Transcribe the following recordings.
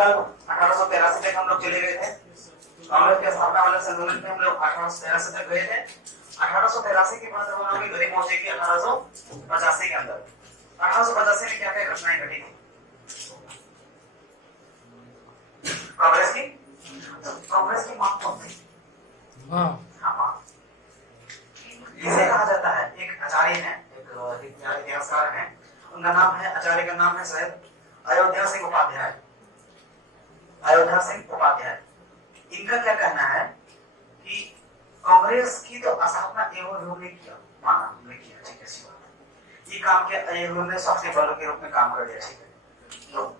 निकाल लो। 1883 तक हम लोग चले गए थे। कांग्रेस के स्थापना वाले संमेलन में हम लोग 1883 तक गए थे। 1883 के बाद हम लोग गरीब पहुंचे कि 1885 के अंदर। 1885 में क्या क्या घटनाएं घटी थी कांग्रेस की? तो कांग्रेस की मां कौन थी? हाँ, इसे कहा जाता है, एक आचार्य है, एक इतिहासकार है, उनका नाम है, आचार्य का नाम है शायद अयोध्या सिंह उपाध्याय। अयोध्या सिंह उपाध्याय। इनका क्या कहना है कि कांग्रेस की तो स्थापना एवं ने किया, माना हमने किया, ठीक है, ऐसी बात है। ये काम किया, इन्होंने शक्ति बल के रूप में काम कर दिया, ठीक है, तो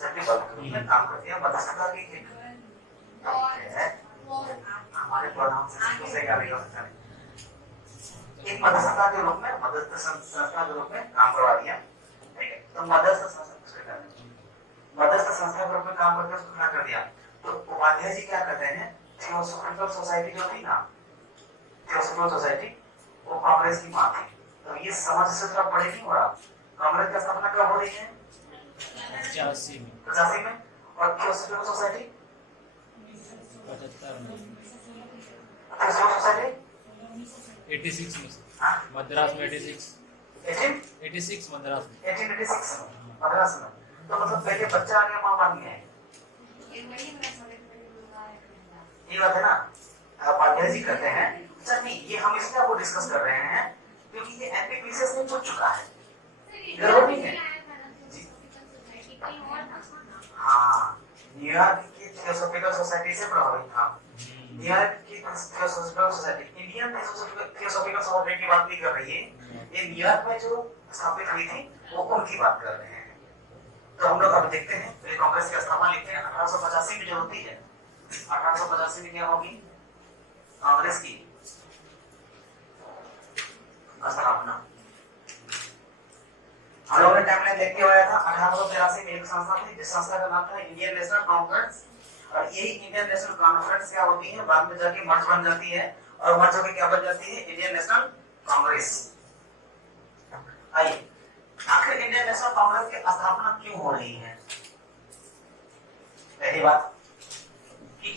शक्ति बल के रूप में काम कर दिया, मध्यस्थता की हमारे प्रोनाउन से दूसरे का नहीं हो सकता, एक मध्यस्थता के रूप में, मध्यस्थ संस्था के रूप में काम करवा दिया, ठीक है। तो मध्यस्थ संस्था के रूप में काम करके उसको खड़ा कर दिया। तो उपाध्याय जी क्या कहते हैं, थियोसॉफिकल सोसाइटी जो थी ना, थियोसॉफिकल सोसाइटी, वो कांग्रेस की मां थी। तो ये समझ से थोड़ा पढ़े नहीं हो रहा। कांग्रेस की स्थापना कब हो रही है? 85 में। और थियोसॉफिकल सोसाइटी 86 में, मद्रास में 86 मद्रास में 1886 मद्रास में। तो मतलब पहले बच्चा आ गया, मां बन गया है, ये बात है ना। उपाध्याय जी कहते हैं, अच्छा नहीं, ये हम इसलिए आपको डिस्कस कर रहे हैं क्योंकि ये एमपीपीसीएस में पूछ चुका है, गड़बड़ नहीं है जी। हाँ, न्यूयॉर्क की थियोसॉफिकल सोसाइटी से प्रभावित था। न्यूयॉर्क की theosophical society, Indian theosophical society की बात नहीं कर रही है, ये न्यूयॉर्क में जो स्थापित हुई थी वो उनकी बात कर रहे हैं। तो हम लोग अब देखते हैं, तो कांग्रेस की स्थापना लिखते हैं 1885 में जो होती है। 1885 में क्या होगी कांग्रेस की स्थापना? हम लोगों ने टाइमलाइन देख के आया था। 1883 में एक संस्था थी, जिस संस्था का नाम था इंडियन नेशनल कॉन्फ्रेंस, और यही इंडियन नेशनल कॉन्फ्रेंस क्या होती है, बाद में जाके मर्ज बन जाती है, और मर्ज होकर क्या बन जाती है, इंडियन नेशनल कांग्रेस। आइए, आखिर इंडियन नेशनल कांग्रेस की स्थापना क्यों हो रही है? पहली बात कि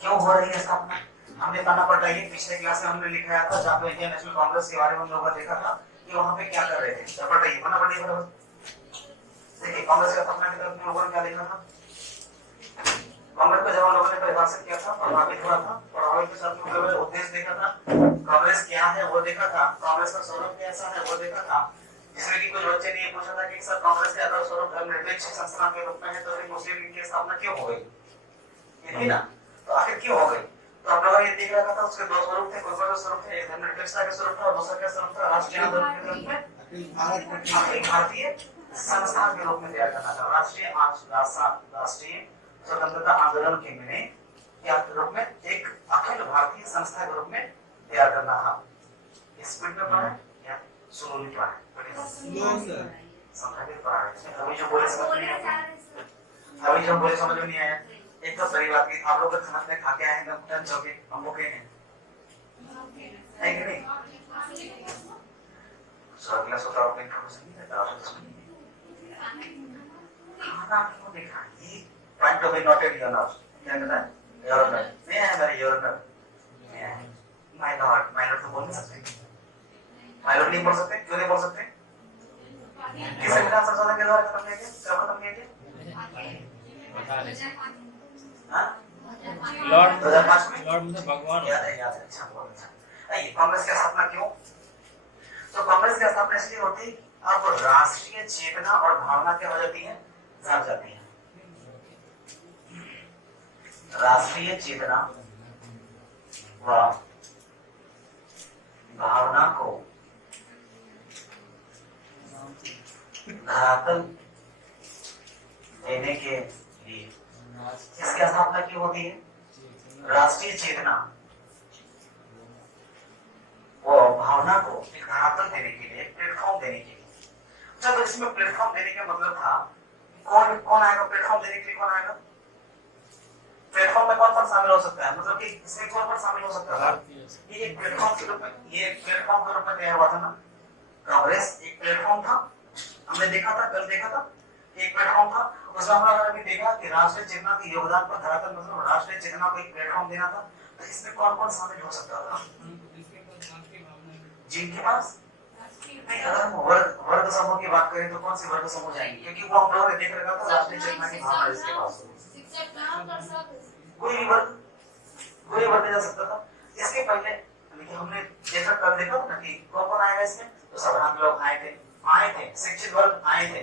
क्यों हो रही है स्थापना, हमने पढ़ना पड़ता है। पिछले क्लास में हमने लिखाया था, जहाँ पे इंडियन नेशनल कांग्रेस के बारे में हम लोगों ने देखा था कि वहाँ पे क्या कर रहे थे। पढ़िए, पढ़ना पड़ेगा बराबर। देखिए, कांग्रेस की स्थापना के तरफ लोगों ने क्या लिखा था। कांग्रेस को जब लोगों ने परिभाषित किया था, प्रभावित हुआ था, प्रभावित के साथ उद्देश्य देखा था, कांग्रेस क्या है वो देखा था, कांग्रेस का स्वरूप कैसा है वो देखा था। जिसमें कि कुछ बच्चे ने ये पूछा था कि सर कांग्रेस के अगर स्वरूप धर्मनिरपेक्ष संस्था के रूप में है, तो फिर मुस्लिम लीग की स्थापना क्यों हो गई? ये थी ना, तो आखिर क्यों हो गई? तो आप लोगों ने ये देख रखा था, उसके दो स्वरूप थे। कौन सा स्वरूप थे? एक धर्मनिरपेक्षता के स्वरूप था, और दूसरा क्या स्वरूप था? राष्ट्रीय आंदोलन के रूप में, भारतीय संस्था के रूप में तैयार करना था। राष्ट्रीय स्वतंत्रता आंदोलन के मैंने क्या रूप में, एक अखिल भारतीय संस्था के रूप में तैयार करना था। स्पीड में पढ़ा है या स्लोली पढ़ा है? अभी जो बोले समझ में नहीं आया। एक तो सही बात की, आप लोग समझ में खा के आए हैं, टंच हो गए, हम लोग हैं कि नहीं? अगला सोता अपने इन्फॉर्मेशन नहीं देता, आप सुनिए। खाना क्यों देखा? ये पॉइंट ऑफ नोटेड या ना, क्या कहता है? यूरोनर नहीं है, मेरे यूरोनर नहीं है। माइनर तो बोल नहीं सकते, माइनर नहीं बोल सकते, क्यों नहीं बोल सकते? किस संविधान संशोधन के द्वारा खत्म किया गया? कब खत्म किया गया? लॉर्ड 2005 में। लॉर्ड मतलब भगवान। याद है, अच्छा बहुत अच्छा। आइए, कांग्रेस की स्थापना क्यों? तो कांग्रेस की स्थापना इसलिए होती है कि अब राष्ट्रीय चेतना और भावना क्या हो जाती है, जाग जाती है। राष्ट्रीय चेतना व भावना को धरातल देने के लिए इसकी स्थापना क्यों होती है? राष्ट्रीय चेतना वो भावना को एक धरातल देने के लिए, प्लेटफॉर्म देने के लिए। जब इसमें प्लेटफॉर्म देने का मतलब था, कौन आएगा प्लेटफॉर्म देने के लिए? कौन आएगा प्लेटफॉर्म में? कौन शामिल हो सकता है, मतलब कि इसमें कौन शामिल हो सकता है? ये एक प्लेटफॉर्म के रूप में, ये प्लेटफॉर्म के रूप में तैयार हुआ था ना कांग्रेस। एक प्लेटफॉर्म था, हमने देखा था, कल देखा था, एक प्लेटफॉर्म था। उसमें हम लोगों ने भी देखा कि राष्ट्रीय चेतना के योगदान पर धरातल मतलब राष्ट्रीय चेतना को एक प्लेटफॉर्म देना था। तो इसमें कौन कौन शामिल हो सकता था? जिनके पास नहीं, अगर हम वर्ग समूह की बात करें तो कौन से वर्ग समूह जाएंगे? क्योंकि वो हम लोगों ने देख रखा था राष्ट्रीय चेतना की भावना इसके पास कोई वर्ग जा सकता था। इसके पहले लेकिन हमने देखा था ना कि कौन कौन आएगा इसमें। तो साधारण लोग आए थे, शिक्षित वर्ग आए थे,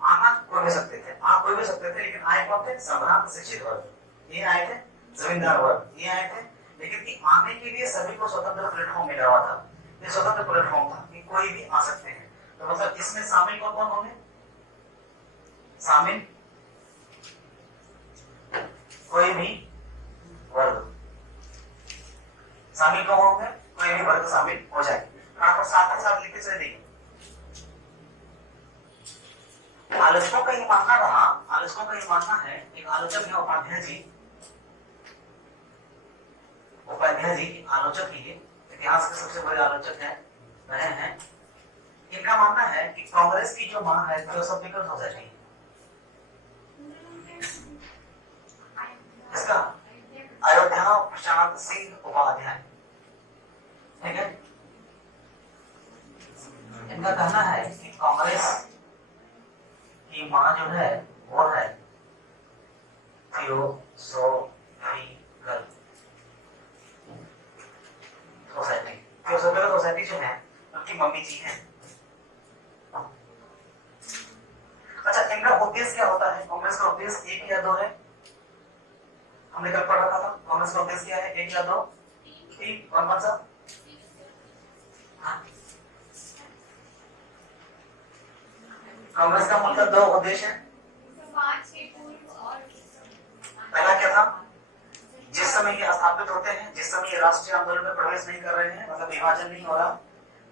आना कोई भी सकते थे, लेकिन आए कौन थे? संभ्रांत शिक्षित वर्ग ये आए थे, जमींदार वर्ग ये आए थे। लेकिन कि आने के लिए सभी को स्वतंत्र प्लेटफॉर्म मिला हुआ था। ये स्वतंत्र प्लेटफॉर्म था कि कोई भी आ सकते हैं। तो मतलब इसमें शामिल कौन कौन होंगे? शामिल कोई भी वर्ग शामिल कौन होंगे? कोई भी वर्ग शामिल हो जाएंगे। आप साथ ही साथ लिखे चले देखिए। आलोचकों का ये मानना है, एक आलोचक है उपाध्याय जी आलोचक ही इतिहास के सबसे बड़े आलोचक रहे हैं। इनका मानना है कि कांग्रेस की जो मांग है फिलोसॉफिकल सोसाइटी, इसका अयोध्या प्रशांत सिंह उपाध्याय, ठीक है, इनका कहना है कि कांग्रेस की मां जो है वो है थियोसॉफिकल सोसाइटी। थियोसॉफिकल सोसाइटी जो है उनकी मम्मी जी हैं। अच्छा, इनका उद्देश्य क्या होता है? कांग्रेस का उद्देश्य एक या दो है। हमने कल पढ़ा था कांग्रेस का उद्देश्य क्या है? एक या दो? तीन। कौन सा? कांग्रेस का मतलब दो उद्देश्य है। पहला क्या था? जिस समय ये स्थापित होते हैं, जिस समय ये राष्ट्रीय आंदोलन में प्रवेश नहीं कर रहे हैं, मतलब विभाजन नहीं हो रहा,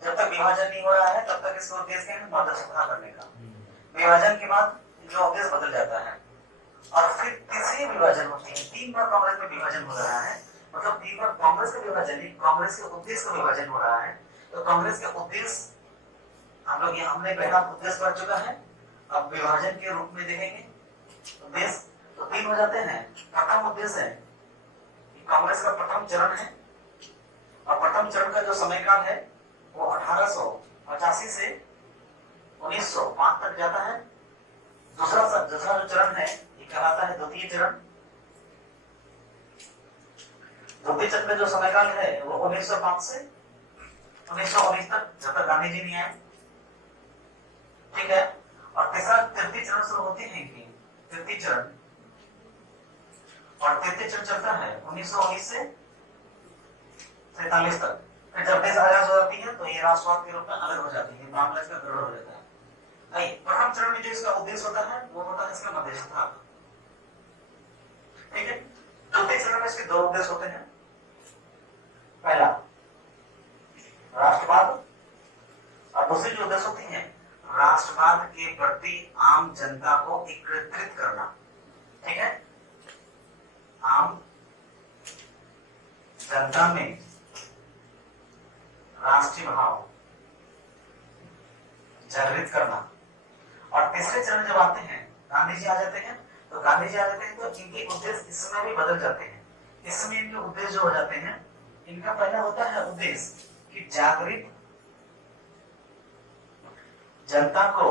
जब तक विभाजन नहीं हो रहा है तब तक इसका उद्देश्य है मध्यस्थता करने का। विभाजन के बाद जो उद्देश्य बदल जाता है और फिर तीसरी विभाजन होती है। 3 बार कांग्रेस में विभाजन हो रहा है, मतलब 3 बार कांग्रेस का विभाजन नहीं, कांग्रेस के उद्देश्य का विभाजन हो रहा है। तो कांग्रेस के उद्देश्य हम लोग यहाँ हमने पहला उद्देश्य पढ़ चुका है, अब विभाजन के रूप में देखेंगे। उद्देश्य तो 3 हो जाते हैं। प्रथम उद्देश्य है कांग्रेस का प्रथम चरण है, और प्रथम चरण का जो समयकाल है वो 1885 से 1905 तक जाता है। दूसरा जो चरण है ये कहलाता है द्वितीय चरण। द्वितीय चरण में जो समयकाल है वो 1905 से 1919 तक, जब तक गांधी जी नहीं आए, ठीक है। और तृतीय चरण शुरू होते हैं कि तृतीय चरण, और तृतीय चरण चलता है 1919 से 47 तक। फिर जब देश आजाद हो जाती है तो ये राष्ट्रवाद के रूप में अलग हो जाती है, मामला इसका गड़बड़ हो जाता है। प्रथम चरण में जो इसका उद्देश्य होता है वो होता है इसका मध्यस्थता, ठीक है। द्वितीय चरण में इसके 2 उद्देश्य होते हैं। पहला राष्ट्रवाद, और दूसरी जो उद्देश्य होती है राष्ट्रवाद के प्रति आम जनता को एकीकृत करना, ठीक है। आम जनता में राष्ट्रीय भाव जागृत करना। और तीसरे चरण जब आते हैं, गांधी जी आ जाते हैं, तो इनके उद्देश्य इसमें भी बदल जाते हैं। इसमें इनके उद्देश्य जो हो जाते हैं, इनका पहला होता है उद्देश्य कि जागृत जनता को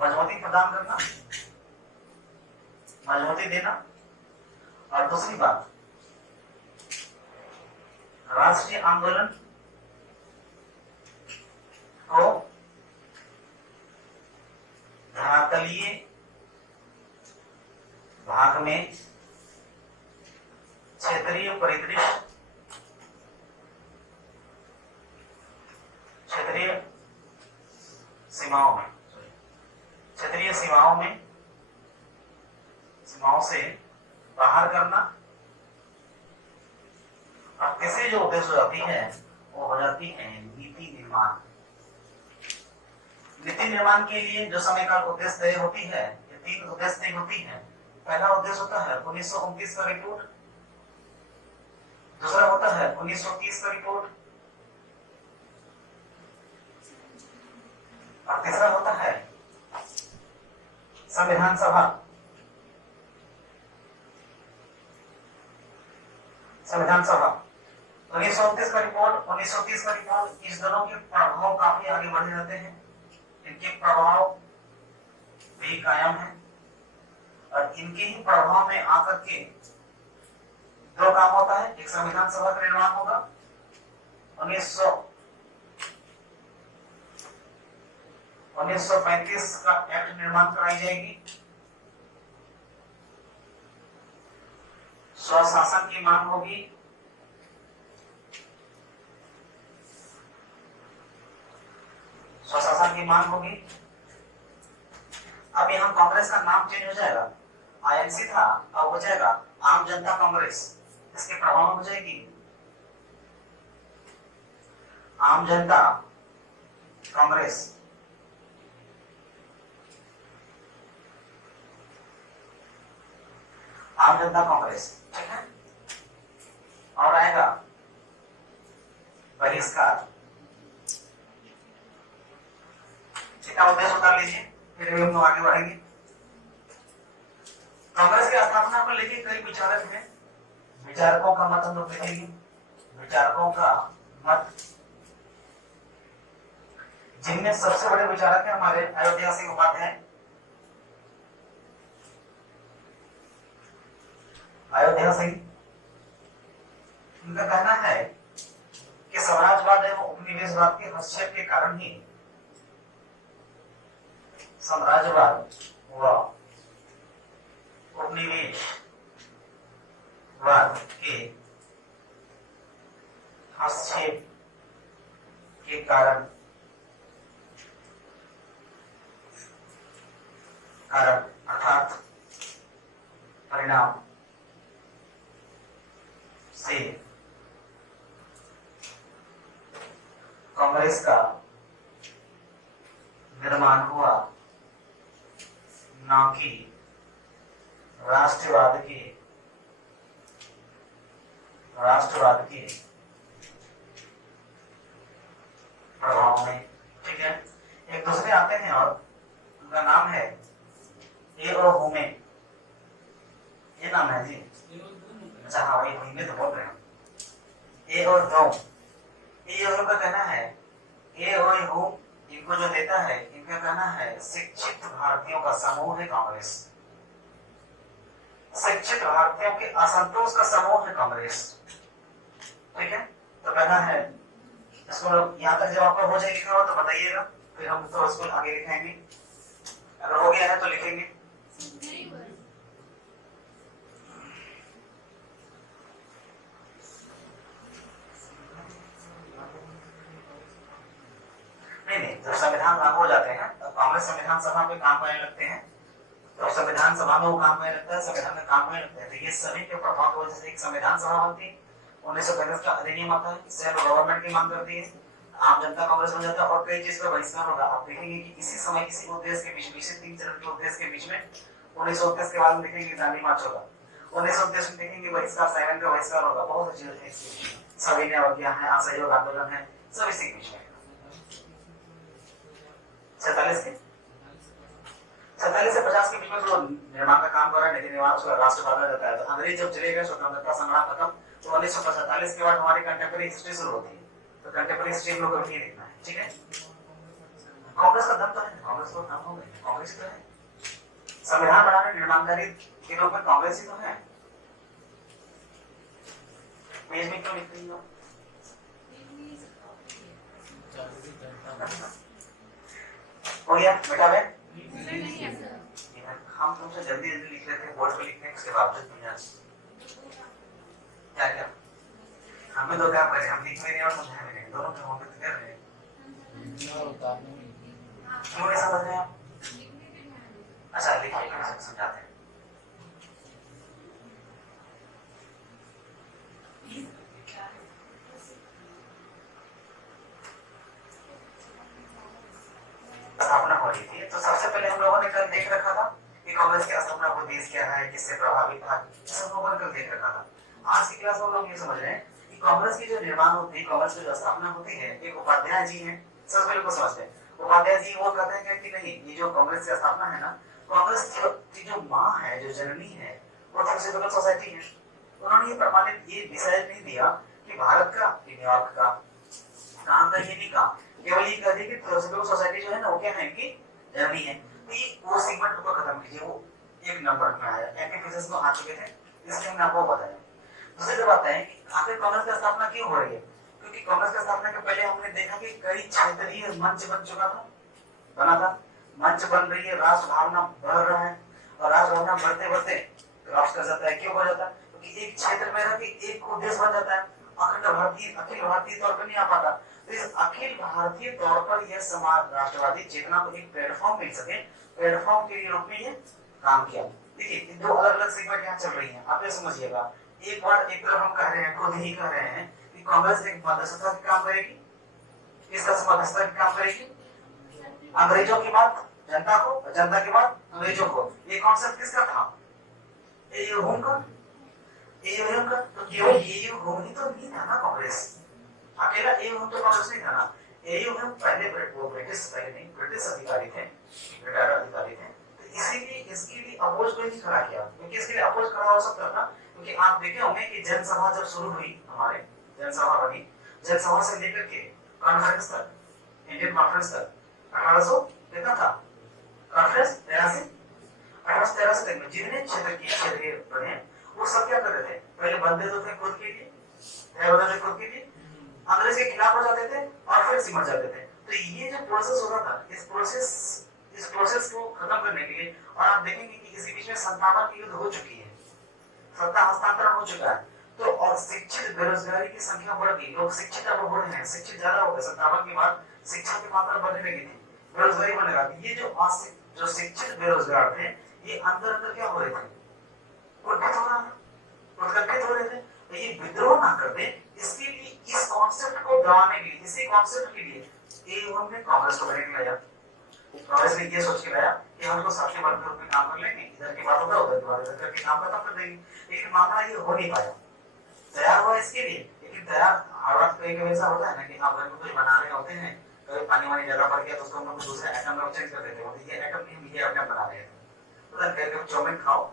मजबूती प्रदान करना, मजबूती देना। और दूसरी बात, राष्ट्रीय आंदोलन को धरातलीय भाग में क्षेत्रीय परिदृश्य, क्षेत्रीय सीमाओं से बाहर करना। और तीसरी जो उद्देश्य हो जाती है वो हो जाती है नीति निर्माण। नीति निर्माण के लिए जो समय काल उद्देश्य तय होती है, ये 3 उद्देश्य तय होती है। पहला उद्देश्य होता है 1929 का रिपोर्ट, दूसरा होता है 1930 का रिपोर्ट, और तीसरा होता है संविधान सभा, संविधान सभा 1929 का रिपोर्ट, 1930 का रिपोर्ट, इस दोनों के प्रभाव काफी आगे बढ़े रहते हैं, इनके प्रभाव भी कायम है और इनके ही प्रभाव में आकर के दो काम होता है। एक संविधान सभा का निर्माण होगा 1935 का एक्ट निर्माण कराई जाएगी, स्वशासन की मांग होगी, स्वशासन की मांग होगी। अब यहाँ कांग्रेस का नाम चेंज हो जाएगा, आईएनसी था अब हो जाएगा आम जनता कांग्रेस। इसके प्रभाव हो जाएगी आम जनता कांग्रेस। आम जनता कांग्रेस, ठीक है। और आएगा बहिष्कार। इतना उद्देश्य उतार लीजिए, फिर हम लोग आगे बढ़ेंगे। कांग्रेस की स्थापना को लेकर कई विचारक हैं, विचारकों का मत हम लोग देखेंगे। विचारकों का मत, जिनमें सबसे बड़े विचारक हैं हमारे अयोध्या सिंह उपाध्याय। अयोध्या सिंह, उनका कहना है कि साम्राज्यवाद एवं उपनिवेशवाद के हस्तक्षेप के कारण ही साम्राज्यवाद व उपनिवेशवाद के हस्तक्षेप के कारण अर्थात परिणाम से कांग्रेस का निर्माण हुआ, न कि राष्ट्रवाद के प्रभाव में, ठीक है। एक दूसरे आते हैं और उनका नाम है ए और होमे, ये नाम है जी। अच्छा हाँ, वही हिंदी तो बोल रहे हैं। ए और होम, ए और का कहना है, ए और होम इनको जो देता है, इनका कहना है शिक्षित भारतीयों का समूह है कांग्रेस। शिक्षित भारतीयों के असंतोष का समूह है कांग्रेस, ठीक है। तो कहना है इसको, यहाँ तक जब आपका हो जाएगा तो बताइएगा, फिर हम तो इसको आगे लिखेंगे। अगर हो गया है तो लिखेंगे। नहीं, जब संविधान लागू हो जाते हैं तब कांग्रेस संविधान सभा पे काम करने लगते हैं, तो संविधान सभा में वो काम करने लगता है, संविधान में काम करने लगते हैं। तो ये सभी के प्रभाव की वजह से एक संविधान सभा बनती है। 1935 का अधिनियम आता है, सेल्फ गवर्नमेंट की मांग करती है, आम जनता कांग्रेस बन जाता है और कई चीज का बहिष्कार होगा। आप देखेंगे कि इसी समय किसी उद्देश्य के बीच में, इसी 3 चरण के उद्देश्य के बीच में 1929 के बाद में देखेंगे दांडी मार्च होगा, 1929 में देखेंगे बहिष्कार, साइलेंट का बहिष्कार होगा। बहुत चीजें हैं, सभी ने अवज्ञा है, असहयोग आंदोलन है, सब इसी के बीच में। 47 से 50 के बीच में तो निर्माण का काम कर रहा है, लेकिन राष्ट्रवाद आ जाता है। तो अंग्रेज जब चले गए, स्वतंत्रता संग्राम खत्म, तो 1947 के बाद हमारी कंटेम्पररी हिस्ट्री शुरू होती है। तो कंटेम्पररी हिस्ट्री हम लोग को भी देखना है, ठीक है। कांग्रेस का दम तो है, कांग्रेस को नाम हो गए, कांग्रेस तो है। संविधान बनाने निर्माणकारी के रूप में कांग्रेस ही तो है। पेज में क्यों लिख रही हो? हो गया बेटा बे? हम तुमसे जल्दी जल्दी लिख लेते हैं, बोर्ड पे लिखने के बावजूद क्या क्या हमें तो क्या करें, हम लिख भी नहीं और समझा भी नहीं, दोनों काम हम कर रहे हैं। क्यों नहीं समझ रहे आप? अच्छा लिखिए, समझाते हैं। स्थापना हो रही थी, तो सबसे पहले हम लोगों ने कल देख रखा था कि कांग्रेस की स्थापना का उद्देश्य क्या है, किससे प्रभावित था, सब लोगों ने कल देख रखा था। आज की क्लास में लोग ये समझ रहे हैं कि कांग्रेस की जो निर्माण होती है, कांग्रेस की जो स्थापना होती है, एक उपाध्याय जी हैं। सबसे पहले को समझते हैं, उपाध्याय जी वो कहते हैं कि नहीं, ये जो कांग्रेस की स्थापना है ना, कांग्रेस की जो माँ है, जो जननी है, वो थियोसॉफिकल सोसाइटी है। उन्होंने ये प्रमाणित, ये डिसाइड नहीं दिया कि भारत का, कि न्यूयॉर्क का, कहाँ का, ये नहीं कहा, केवल ये कह दी कि थियोसॉफिकल सोसाइटी जो है ना वो क्या है कि जननी है। तो ये वो सेगमेंट को खत्म कीजिए, वो एक नंबर में आया, एंटीथेसिस में आ चुके थे, इसलिए हमने आपको बताया। दूसरी बात है कि आखिर कांग्रेस की स्थापना क्यों हो रही है? क्योंकि कांग्रेस की स्थापना के पहले हमने देखा कि कई क्षेत्रीय मंच बन चुका था, बना था, मंच बन रही है, राष्ट्र भावना बढ़ रहा है, और राष्ट्र भावना बढ़ते बढ़ते राष्ट्र कर जाता है। क्यों बढ़ जाता है? क्योंकि एक क्षेत्र में रह के एक उद्देश्य बन जाता है, अखंड भारतीय, अखिल भारतीय तौर पर नहीं आ पाता। तो इस अखिल भारतीय तौर पर यह समाज राष्ट्रवादी चेतना को एक प्लेटफॉर्म मिल सके, प्लेटफॉर्म के रूप में ये काम किया। देखिए दो अलग अलग सेगमेंट यहाँ चल रही है, आप ये समझिएगा। एक बार एक तरफ हम कह रहे हैं, खुद ही कह रहे हैं कि कांग्रेस एक मध्यस्थता का काम करेगी, किसका मध्यस्थता का काम करेगी? अंग्रेजों की बात जनता को, जनता की बात अंग्रेजों को। ये कॉन्सेप्ट किसका था? एयू होम का, एयू होम का। तो केवल एयू होम ही तो नहीं था ना कांग्रेस, अकेला एयू होम तो कांग्रेस नहीं था ना। एयू होम पहले वो ब्रिटिश, पहले नहीं, ब्रिटिश अधिकारी थे, रिटायर्ड अधिकारी थे, तो इसीलिए इसके लिए अपोज कोई नहीं खड़ा किया। क्योंकि इसके लिए अपोज खड़ा हो सकता था, क्योंकि आप देखे होंगे कि जनसभा जब शुरू हुई, हमारे जनसभा बनी, जनसभा से लेकर के कॉन्फ्रेंस तक, इंडियन कॉन्फ्रेंस तक 1800 कितना था? कॉन्फ्रेंस 1883 तक में जितने क्षेत्र की क्षेत्रीय बने, वो सब क्या कर रहे थे? पहले बनते तो थे खुद के लिए, बनते थे खुद के लिए, अंग्रेज के खिलाफ हो जाते थे और फिर सिमट जाते थे। तो ये जो प्रोसेस होता था, इस प्रोसेस को खत्म करने के लिए, और आप देखेंगे कि इसी बीच में 57 की युद्ध हो चुकी है, सत्ता हस्तांतरण हो चुका है, तो और शिक्षित बेरोजगारी की संख्या बढ़ गई, लोग शिक्षित अब हो रहे हैं, शिक्षित ज्यादा हो गए। 57 के बाद शिक्षा की मात्रा बढ़ने लगी थी, बेरोजगारी बढ़ने लगी। ये जो शिक्षित बेरोजगार थे, ये अंदर अंदर क्या हो रहे थे? उत्कंठित हो रहे थे। तो ये विद्रोह ना कर दे, इसके लिए, इस कॉन्सेप्ट को दबाने के लिए, इसी कॉन्सेप्ट के लिए एयूएम ने कांग्रेस को बनाने लाया। कांग्रेस ने ये सोच के लाया कि हम तो साथी वर्ग के रूप में काम कर लेंगे, इधर की बात होगा, उधर की बात, इधर करके काम खत्म कर देंगे। लेकिन मामला ये हो नहीं पाया। तैयार हुआ इसके लिए, लेकिन तैयार हर वक्त कहीं कभी ऐसा होता है ना कि आप घर में कुछ बना रहे होते हैं, कभी पानी वानी ज्यादा पड़ गया तो उसको हम लोग दूसरे आइटम में चेंज कर देते हैं, ये आइटम नहीं, ये आइटम बना रहे हैं। उधर कभी चाउमीन खाओ,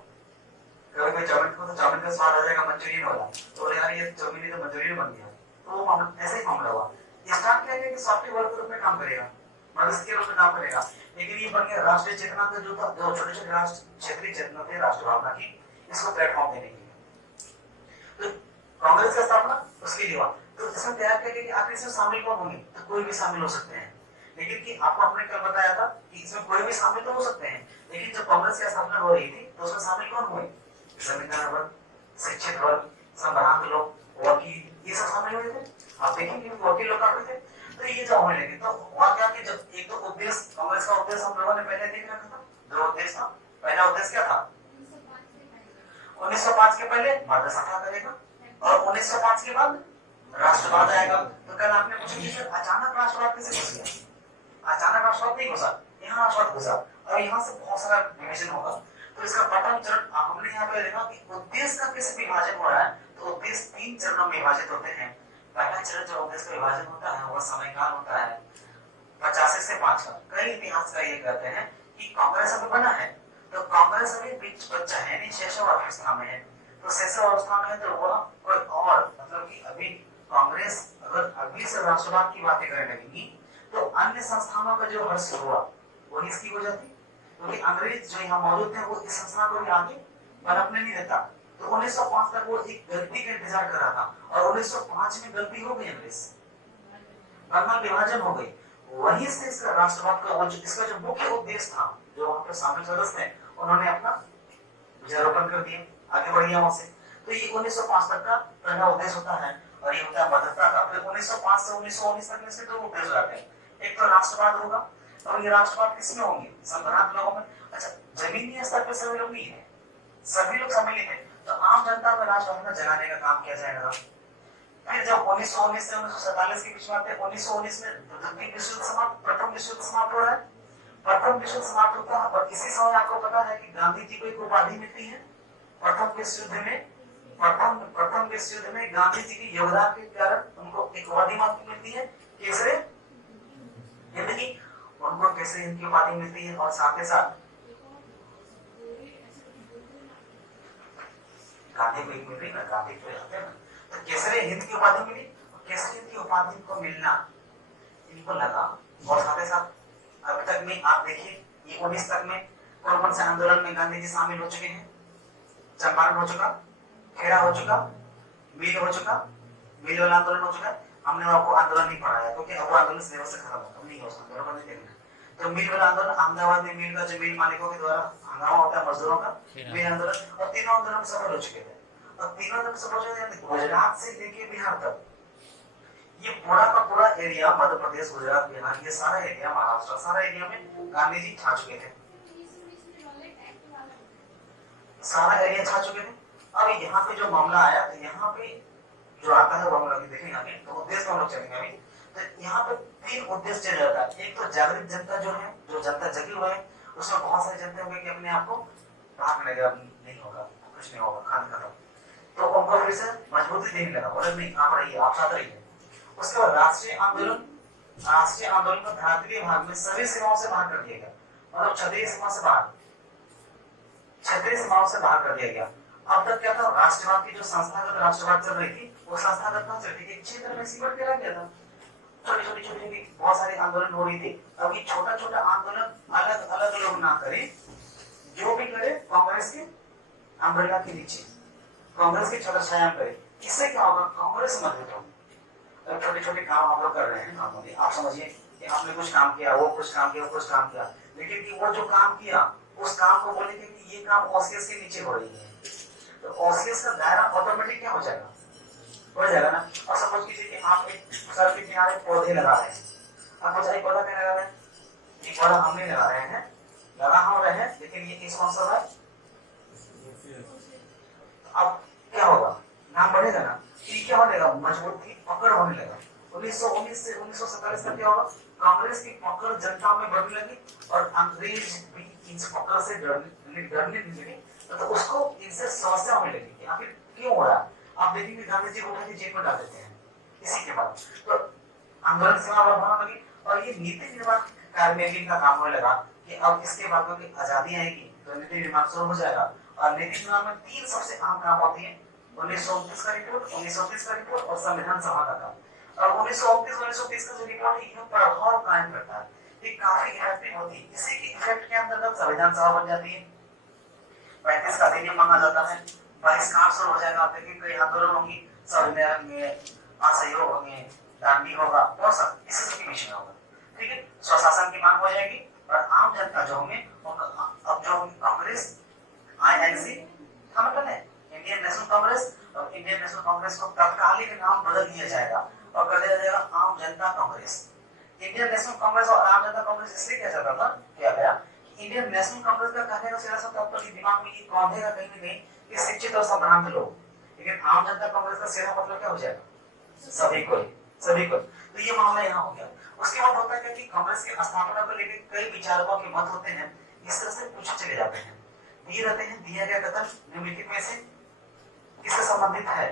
कभी चाउमीन खाओ तो चाउमीन का स्वाद आ जाएगा मंचूरियन वाला, तो यार ये चाउमीन ही तो मंचूरियन बन गया। तो वो ऐसे ही मामला हुआ। स्टार्ट क्या है कि सॉफ्टवेयर के रूप में काम करेगा, मनुष्य के रूप में काम करेगा, लेकिन ये बन गया राष्ट्रीय चेतना का जो था, जो छोटे छोटे राष्ट्र क्षेत्रीय चेतना थे राष्ट्र भावना की, इसको प्लेटफॉर्म देने के लिए तो कांग्रेस का स्थापना उसके लिए हुआ। तो इसमें तैयार करके कि आखिर इसमें शामिल कौन होंगे? तो कोई भी शामिल हो सकते हैं, लेकिन कि आपको हमने कल बताया था कि इसमें कोई भी शामिल तो हो सकते हैं, लेकिन जब कांग्रेस की स्थापना हो रही थी तो उसमें शामिल कौन हुए? जमींदार वर्ग, शिक्षित वर्ग, संभ्रांत लोग, वकील, ये सब शामिल हुए थे। आप देखेंगे वकील लोग काफी थे। तो ये जब होने लगे तो हुआ क्या कि जब एक तो उद्देश्य, कांग्रेस का उद्देश्य हम लोगों ने पहले देख रखा था, जो उद्देश्य था, पहला उद्देश्य क्या था? 1905 के पहले मध्यस्थता करेगा और 1905 के बाद राष्ट्रवाद आएगा। तो कल आपने पूछा कि सर अचानक राष्ट्रवाद कैसे घुस गया? अचानक राष्ट्रवाद नहीं घुसा, यहाँ राष्ट्रवाद घुसा और यहाँ से बहुत सारा डिवीजन होगा। तो इसका प्रथम चरण हमने यहाँ पे देखा कि उद्देश्य का कैसे विभाजन हो रहा है। तो उद्देश्य 3 चरणों में विभाजित होते हैं। पहला चरण जो उद्देश्य का विभाजन होता है वह समयकाल होता है 85 से 5 का। कई इतिहास का ये कहते हैं कि कांग्रेस अभी बना है, तो कांग्रेस अभी बीच बच्चा है, नहीं शैशव अवस्था में है। तो शैशव अवस्था में है तो वह कोई और, मतलब कि अभी कांग्रेस अगर अभी से राष्ट्रवाद की बातें करने लगेगी तो अन्य संस्थानों का जो हर्ष हुआ वो इसकी वजह थी, क्योंकि अंग्रेज जो यहाँ मौजूद थे वो इस संस्था को भी आगे पनपने नहीं देता। तो 1905 तक वो एक गलती का इंतजार कर रहा था और 1905 में गलती हो गई, अंग्रेज बंगाल विभाजन हो गई। वहीं से इसका राष्ट्रवाद का इसका जो मुख्य उद्देश्य था, जो वहां पे शामिल सदस्य थे उन्होंने अपना विचारोपण कर दिया, आगे बढ़ गया वहां से। तो ये 1905 तक का पहला उद्देश्य होता है और ये होता है मध्यस्थता का। फिर 1905 से 1919 तक में से 2 उद्देश्य आते हैं। एक तो राष्ट्रवाद होगा और ये राष्ट्रवाद किसमें होंगे? संभ्रांत लोगों में। अच्छा, जमीनी स्तर पर सभी लोग नहीं है, सभी लोग सम्मिलित है, तो आम जनता में राष्ट्रभावना जगाने का काम किया जाएगा। फिर जब 1919 से 1947 के बीच में आते हैं, 1919 में द्वितीय विश्व युद्ध समाप्त, प्रथम विश्व युद्ध समाप्त हो रहा है। प्रथम विश्व युद्ध समाप्त होता है और इसी समय आपको पता है कि गांधी जी को एक उपाधि मिलती है प्रथम विश्व युद्ध में। प्रथम विश्व युद्ध में गांधी जी के योगदान के कारण उनको एक उपाधि मिलती है, केसरे हिंद की। उनको केसरे हिंद की उपाधि मिलती है और साथ ही साथ गांधी को एक मिल रही ना, गांधी को जाते हैं ना, तो केसरी हिंद की उपाधि मिली। केसरी हिंद की उपाधि को मिलना इनको लगा, और साथ ही साथ अभी तक में आप देखिए ये 19 तक में कौन कौन से आंदोलन में गांधी जी शामिल हो चुके हैं। चंपारण हो चुका, खेड़ा हो चुका, मिल हो चुका, मिल वाला आंदोलन हो चुका। हमने आपको आंदोलन नहीं पढ़ाया क्योंकि अब वो आंदोलन सिलेबस से खत्म हो नहीं हो सकता, बराबर नहीं देखना। तो मिल वाला आंदोलन अहमदाबाद में मिल का जो मिल मालिकों के द्वारा हंगामा होता है मजदूरों का, मिल आंदोलन, और तीनों आंदोलन सफल हो चुके थे। और तीनों आंदोलन सफल हो चुके थे गुजरात से लेके बिहार तक। ये पूरा का पूरा एरिया, मध्य प्रदेश, गुजरात, बिहार, ये सारा एरिया, महाराष्ट्र, सारा एरिया में गांधी जी छा चुके थे, सारा एरिया छा चुके थे। अब यहाँ पे जो मामला आया, तो यहाँ पे जो आता है वो हम लोग देखेंगे अभी, तो उद्देश्य हम लोग चलेंगे अभी। तो यहाँ पे 3 उद्देश्य चल जाता है। एक तो जागृत जनता जो है, जो जनता जगी हुई है, उसमें बहुत सारी जनता होंगे कि अपने आप को भागने लगा, नहीं होगा, कुछ नहीं होगा, खान खत्म, तो उनको फिर से मजबूती देने लगा, बोले नहीं आप रहिए, आप साथ रहिए। उसके बाद राष्ट्रीय आंदोलन, राष्ट्रीय आंदोलन को धात्रीय भाग में सभी सीमाओं से बाहर कर दिया गया, मतलब क्षेत्रीय सीमा से बाहर, क्षेत्रीय सीमाओं से बाहर कर दिया गया। अब तक क्या था, राष्ट्रवाद की जो संस्थागत राष्ट्रवाद चल रही थी, वो संस्थागत कहां चल रही थी, क्षेत्र में सीमित किया गया था। छोटी छोटी छोटी बहुत सारी आंदोलन हो रही थी। अब ये छोटा छोटा आंदोलन अलग अलग लोग ना करें, जो भी करे कांग्रेस के अम्ब्रेला के नीचे, कांग्रेस की छत्रछाया में करे। इससे क्या होगा, कांग्रेस मजबूत होगी। छोटे छोटे काम आप लोग कर रहे हैं नॉर्मली, आप समझिए कि आपने कुछ काम किया, वो कुछ काम किया, वो कुछ काम किया, लेकिन कि वो जो काम किया उस काम को बोलेंगे कि ये काम ओसीएस के नीचे हो रही है, तो ओसीएस का दायरा ऑटोमेटिक क्या हो जाएगा, बढ़ जाएगा ना। और सपोज कीजिए कि आप एक सड़क के किनारे पौधे लगा रहे हैं, आप बताइए पौधा क्या लगा रहे हैं, ये पौधा हम नहीं लगा रहे हैं, लगा हम रहे हैं, लेकिन ये स्पॉन्सर है। अब क्या होगा, नाम बढ़ेगा ना, ये क्या होने लगा, मजबूती पकड़ होने लगा। 1919 से 1947 तक क्या होगा, कांग्रेस की पकड़ जनता में बढ़ने लगी, और अंग्रेज भी इस पकड़ से डरने लगे, तो उसको इनसे समस्या होने लगी कि आखिर क्यों हो रहा है। आप देखेंगे गांधी जी को उठा के जेल में डाल देते हैं, इसी के बाद तो आंदोलन होने लगी, और ये नीति निर्माण कार्य में इनका काम होने लगा कि अब इसके बाद क्योंकि आजादी आएगी तो नीति निर्माण शुरू हो जाएगा। और नीति निर्माण में 3 सबसे अहम काम होती है, 1929 का रिपोर्ट, 1930 का रिपोर्ट और संविधान सभा का काम। और 1929-1930 का जो रिपोर्ट है ये प्रभाव कायम करता है, ये काफी इफेक्टिव होती है। इसी के इफेक्ट के अंतर्गत संविधान सभा बन जाती है, 35 का अधिनियम मांगा जाता है, बहिष्कार शुरू हो जाएगा। आप देखिए कई आंदोलन होंगी, संविधान में असहयोग होंगे, दांडी होगा, और सब इसी सब के बीच में होगा, ठीक है। स्वशासन की मांग हो जाएगी, और आम जनता जो होंगे अब जो कांग्रेस आईएनसी का मतलब है इंडियन नेशनल कांग्रेस, और इंडियन नेशनल कांग्रेस को तत्कालिक नाम बदल दिया जाएगा और कर दिया जाएगा आम जनता कांग्रेस। इंडियन नेशनल कांग्रेस और आम जनता कांग्रेस इसलिए क्या चलता था, क्या गया इंडियन नेशनल कांग्रेस का कहने का सीधा सा तात्पर्य दिमाग में ये कौंधेगा कहीं ना कहीं कि शिक्षित और संभ्रांत लोग, लेकिन आम जनता कांग्रेस का सीधा मतलब क्या हो जाएगा, सभी को, सभी को। तो ये मामला यहाँ हो गया। उसके बाद होता है कि कांग्रेस की स्थापना को लेकर कई विचारकों के मत होते हैं, इस तरह से पूछे चले जाते हैं, दिए रहते हैं, दिया गया कथन निम्नलिखित में से किससे संबंधित है।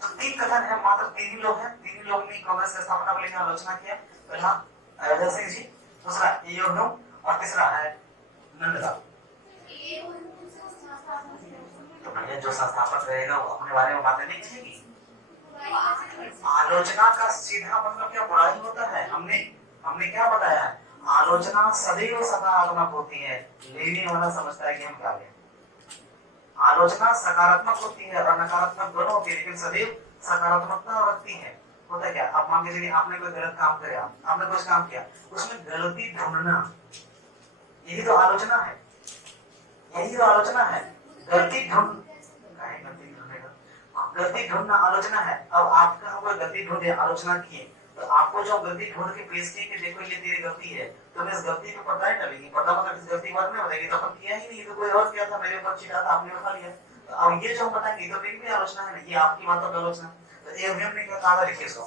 तो 3 कथन है, मात्र 3 ही लोग हैं, 3 ही लोग ने कांग्रेस की स्थापना को लेकर आलोचना किया। पहला अयोध्या सिंह जी, दूसरा एयोध्या, और तीसरा है नंदलाल। तो भैया जो संस्थापक रहेगा वो अपने बारे में बातें नहीं कहेगी। आलोचना का सीधा मतलब क्या, बुराई होता है। हमने क्या बताया है, आलोचना सदैव सकारात्मक होती है, लेने वाला समझता है कि हम क्या लें। आलोचना सकारात्मक होती है और नकारात्मक दोनों होती है, लेकिन सदैव सकारात्मकता रखती है। होता क्या, आप मान के चलिए आपने कोई गलत काम किया, आपने कुछ काम किया, उसमें गलती ढूंढना, यही तो आलोचना है, यही तो आलोचना है। गलती ढूंढना आलोचना है। अब आपका कोई गलती ढूंढे, आलोचना किए, तो आपको जो गलती ढूंढ के पेश की कि देखो ये तेरी गलती है, तो इस गलती को पता ही डालेगी, पता मतलब इस गलती बात नहीं बताएगी, तो अपन किया ही नहीं, तो कोई और किया था, मेरे ऊपर चिढ़ा था, आपने उठा लिया। तो अब ये जो हम बताएंगे तो भी आलोचना है, ये आपकी बातों की आलोचना। तो ये हमने क्या कहा, लिखिए इसको।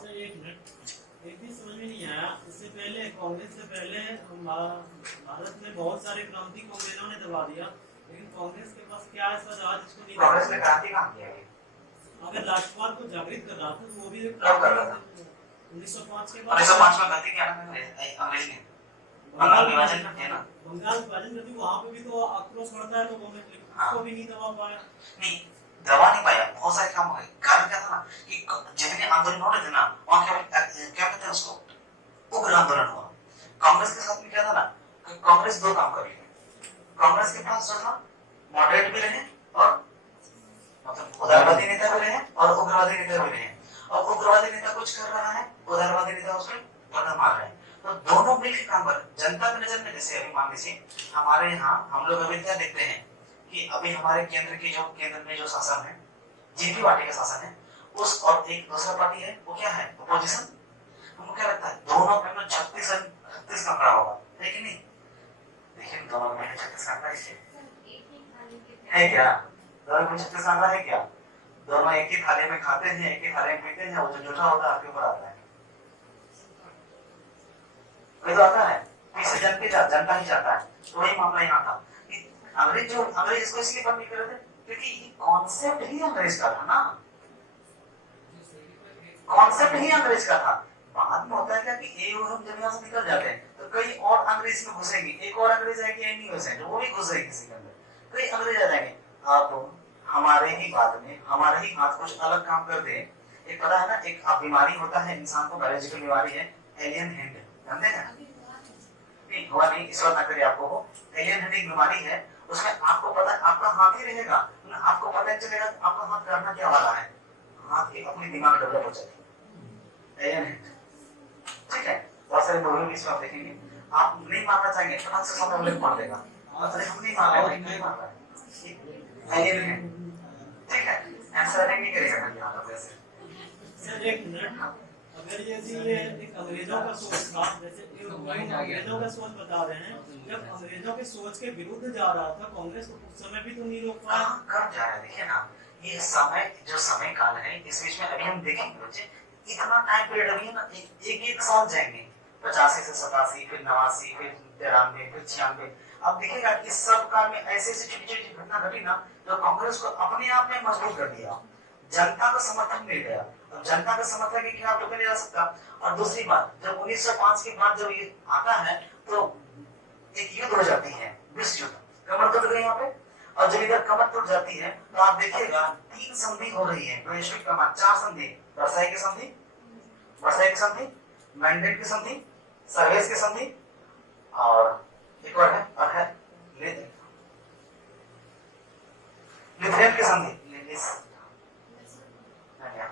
एक भी समझ में नहीं आया, इससे पहले कांग्रेस से पहले भारत में बहुत सारे क्रांति को अंग्रेजों ने दबा दिया, लेकिन कांग्रेस के पास क्या ऐसा राज जिसको नहीं, कांग्रेस ने क्रांति काम किया है, अगर राष्ट्रवाद को जागृत कर रहा था तो वो भी 1905 के बाद 1905 में क्रांति किया अंग्रेज ने, बंगाल विभाजन में थे ना, बंगाल विभाजन में भी वहां पे भी तो आक्रोश बढ़ता है लोगों में, उसको भी नहीं दबा पाया। नहीं दबा नहीं पाया, बहुत सारे काम हो गए। कारण क्या था ना कि जितने आंदोलन हो रहे थे ना वहां क्या कहते हैं उसको, उग्र आंदोलन हुआ। कांग्रेस के साथ में क्या था ना कि कांग्रेस दो काम कर रही है। कांग्रेस के पास जो था मॉडरेट भी रहे और मतलब उदारवादी नेता भी रहे और उग्रवादी नेता भी रहे। और उग्रवादी नेता कुछ कर रहा है, उदारवादी नेता उसमें पकड़ मार रहे हैं, तो दोनों मिलकर काम कर। जनता की नजर में जैसे अभी मान लीजिए हमारे यहाँ हम लोग अभी क्या देखते हैं कि अभी हमारे केंद्र में जो शासन है, जीपी पार्टी का शासन है, उस और एक दूसरा पार्टी है वो क्या है, अपोजिशन। हमको क्या लगता है दोनों में 36 का आंकड़ा होगा, है कि नहीं? लेकिन दोनों में 36 का आंकड़ा है क्या? दोनों में 36 आंकड़ा है क्या? दोनों एक ही थाली में खाते हैं, एक ही थाली में पीते हैं, वो जो जूठा होता है आपके ऊपर आता है। कोई तो आता है पीछे जनता ही चाहता है। तो वही मामला यहाँ था कि अंग्रेज इसको इसलिए बंद नहीं कर रहे थे क्योंकि ये कॉन्सेप्ट ही अंग्रेज का था ना, कॉन्सेप्ट ही अंग्रेज का था। बाद में होता है क्या कि हम जब यहाँ से निकल जाते हैं तो कई और अंग्रेज में घुसेंगे, एक और अंग्रेज आएंगे, नहीं घुसेंगे, वो भी घुसेंगे किसी के अंदर, कई अंग्रेज आ जाएंगे। आप हमारे ही बाद में हमारे ही हाथ कुछ अलग काम कर दे। एक पता है ना, एक बीमारी होता है इंसान को, बायोलॉजिकल बीमारी है एलियन हैंड, जानते हैं? नहीं हुआ नहीं, इस वक्त ना करिए आपको हो। एलियन हैंड एक बीमारी है, उसमें आपको पता है आपका हाथ ही रहेगा, आपको पता चलेगा आपका हाथ करना क्या वाला है, हाथ की अपनी दिमाग डेवलप हो जाएगी। एलियन हैंड, ठीक है? बहुत सारे मूवी में इसमें आप देखेंगे, आप नहीं मारना चाहेंगे फटाक से सामने उल्लेख मार देगा, मतलब हम नहीं मार रहे, नहीं मार रहे, एलियन हैंड, ठीक है? आंसर नहीं करेगा यहाँ पर वैसे। सर एक मिनट, अगर ये एक अंग्रेजों का सोच था, जैसे अंग्रेजों का सोच बता रहे हैं, जब अंग्रेजों के सोच के विरुद्ध जा रहा था कांग्रेस, उस समय भी तो नहीं रोक पाया। कब जा रहा है देखिए ना, ये समय जो समय काल है इस बीच में अभी हम देखेंगे बच्चे, इतना टाइम पीरियड अभी है ना, एक साल जाएंगे, 85 से 87, फिर 89, फिर 93, फिर 96। अब देखिएगा इस सब काल में ऐसे छोटी घटना घटी ना जो कांग्रेस को अपने आप में मजबूत कर दिया, जनता का समर्थन मिल गया। अब जनता का समर्थन के खिलाफ तो नहीं जा सकता। और दूसरी बात, जब 1905 के बाद जब ये आता है तो एक युद्ध हो जाती है, विश्व युद्ध, कमर टूट गई यहाँ पे। और जब इधर कमर टूट जाती है तो आप देखिएगा 3 संधि हो रही है, वैश्विक कमर, 4 संधि, वर्साई की संधि, मैंडेट की संधि, सर्वेस की संधि, और एक और है लिथुएनियन की संधि,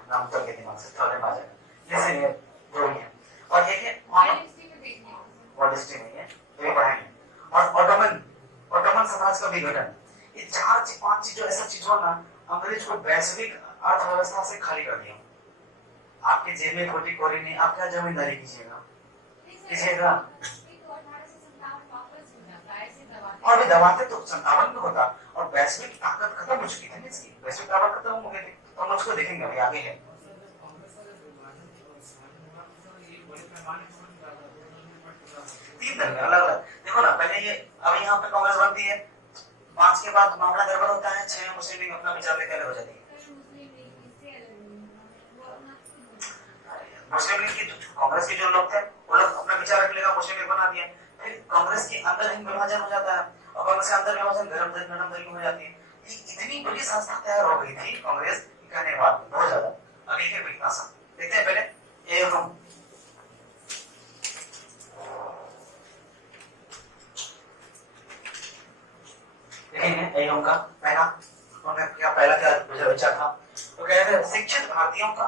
नाम तो के दिमाग से थोड़े आ जाएगा, जैसे ये जो भी है। और एक है वर्ल्ड हिस्ट्री में है, ये पढ़ाएंगे। और ऑटोमन समाज का विघटन, ये 4-5 चीज जो ऐसा चीज हो ना, अंग्रेज को वैश्विक अर्थव्यवस्था से खाली कर दिया। आपके जेब में कोटी कोरी नहीं, आप क्या जमींदारी कीजिएगा? और भी दबाते तो 57 में होता, और वैश्विक ताकत खत्म हो चुकी थी, इसकी वैश्विक ताकत खत्म हो गई थी। तो हम उसको देखेंगे अभी आगे है। 3 दिन में अलग अलग देखो ना, पहले ये अभी यहाँ पे कांग्रेस बनती है, 5 के बाद मामला गड़बड़ होता है, 6 में मुस्लिम लीग अपना विचार लेकर हो जाती है। मुस्लिम लीग की कांग्रेस के जो लोग थे वो लोग अपना विचार रख लेगा, मुस्लिम लीग बना दिया। फिर कांग्रेस के अंदर ही विभाजन हो जाता है, और कांग्रेस के अंदर विभाजन धर्म दल हो जाती है। इतनी बड़ी संस्था तैयार हो गई थी कांग्रेस कहने के बाद, बहुत ज्यादा। अभी फिर विकास देखते हैं, पहले एवं देखेंगे एवं का पहला विचार था, तो कहते हैं शिक्षित भारतीयों का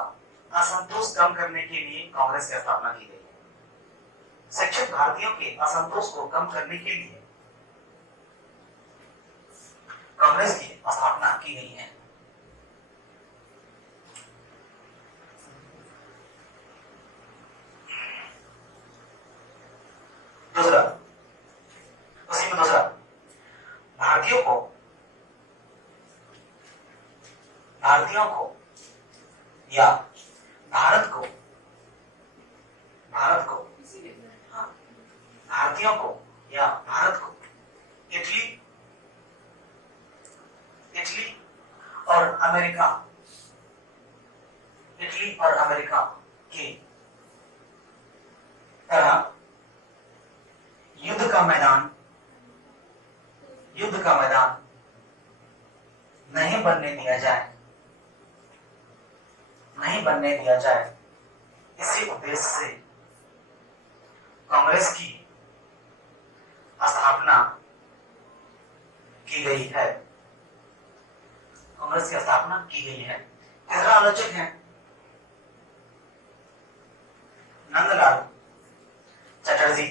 असंतोष कम करने के लिए कांग्रेस की स्थापना की गई है। शिक्षित भारतीयों के असंतोष को कम करने के लिए कांग्रेस की स्थापना की गई है। दूसरा, उसी में दूसरा, भारतीयों को या भारत को भारतीयों को या भारत को इटली और अमेरिका के तरह युद्ध का मैदान नहीं बनने दिया जाए। नहीं बनने दिया जाए, इसी उद्देश्य से कांग्रेस की स्थापना की गई है। कांग्रेस की स्थापना की गई है। तीसरा आलोचक है नंदलाल चटर्जी।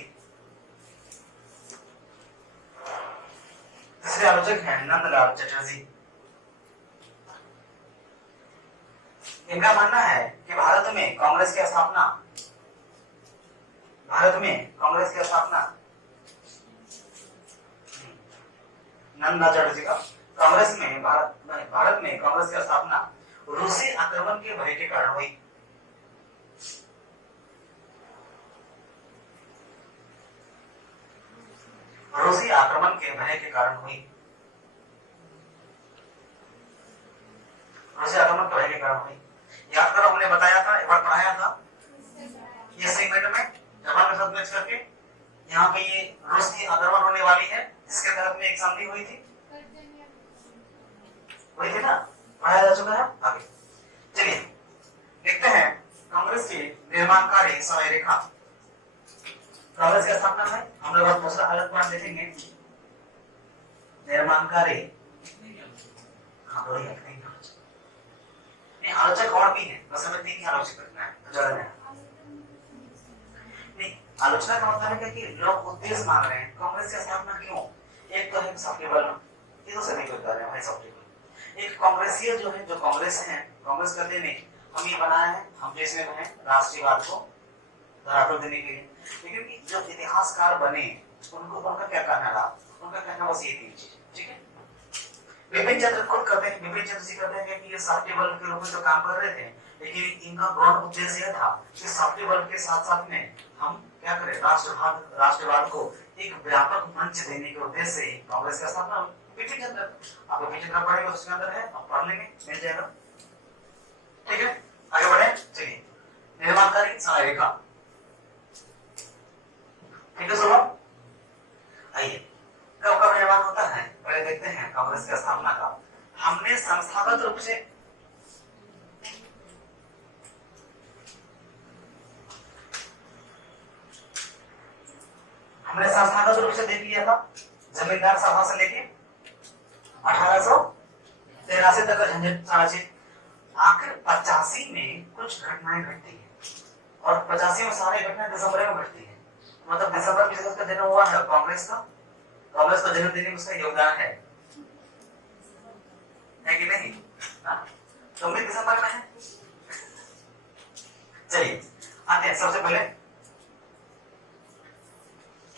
तीसरे आलोचक हैं नंदलाल चटर्जी। इनका मानना है कि भारत में कांग्रेस की स्थापना नंदलाल चटर्जी का भारत में कांग्रेस की स्थापना रूसी आक्रमण के भय के कारण हुई। रूसी आक्रमण के भय के कारण हुई। रूसी आक्रमण के भय के कारण हुई। याद करो, हमने बताया था, एक बार पढ़ाया था ये सेगमेंट में जापान के साथ मैच करके, यहाँ पे ये रूस की आक्रमण होने वाली है, जिसके तहत में एक संधि हुई थी ना, पढ़ाया जा चुका है। आगे चलिए देखते हैं कांग्रेस की निर्माणकारी समय रेखा। कांग्रेस की स्थापना है, हम लोग अब दूसरा अलग पार्ट देखेंगे, निर्माणकारी। हाँ थोड़ी है, नहीं आलोचक और भी है, बस हमें तीन ही आलोचक रखना है, ज्यादा नहीं। आलोचना का मतलब है कि लोग उद्देश्य मांग रहे हैं कांग्रेस की स्थापना क्यों। एक तो है सॉफ्टवेयर, ये तो सभी को बता रहे हैं भाई सॉफ्टवेयर। एक कांग्रेसीय जो है, जो कांग्रेस है, कांग्रेस कहते नहीं हम ये बनाए हैं, हम जैसे हैं राष्ट्रीयवाद को धरातल देने के लिए। लेकिन जो इतिहासकार बने उनको उनका क्या कहना रहा, उनका कहना बस ये तीन चीज, ठीक है। विपिन चंद्र खुद कहते हैं, विपिन चंद्र जी कहते हैं कि ये सॉफ्टवेयर के रूप में तो काम कर रहे थे, लेकिन इनका गौण उद्देश्य यह था कि सॉफ्टवेयर के साथ साथ में हम क्या करें, राष्ट्रवाद को एक व्यापक मंच देने के उद्देश्य से कांग्रेस का स्थापना। विपिन चंद्र, आप विपिन चंद्र पढ़ेंगे उसके अंदर है, आप पढ़ लेंगे, मिल जाएगा, ठीक है। आगे बढ़े, चलिए निर्माणकारी समय रेखा, ठीक है। सुनो, आइए कब कब निर्माण होता है पहले देखते हैं कांग्रेस की स्थापना का। हमने संस्थागत रूप से देख लिया था, जमींदार सभा से लेके 1883 तक का झंझट साजिश। आखिर 85 में कुछ घटनाएं घटती है और 85 में सारी घटनाएं दिसंबर में घटती है। मतलब दिसंबर में जिसका जन्म हुआ है कांग्रेस को जन्म देने में उसका योगदान है कि नहीं? 19 दिसंबर में है। चलिए आते हैं सबसे पहले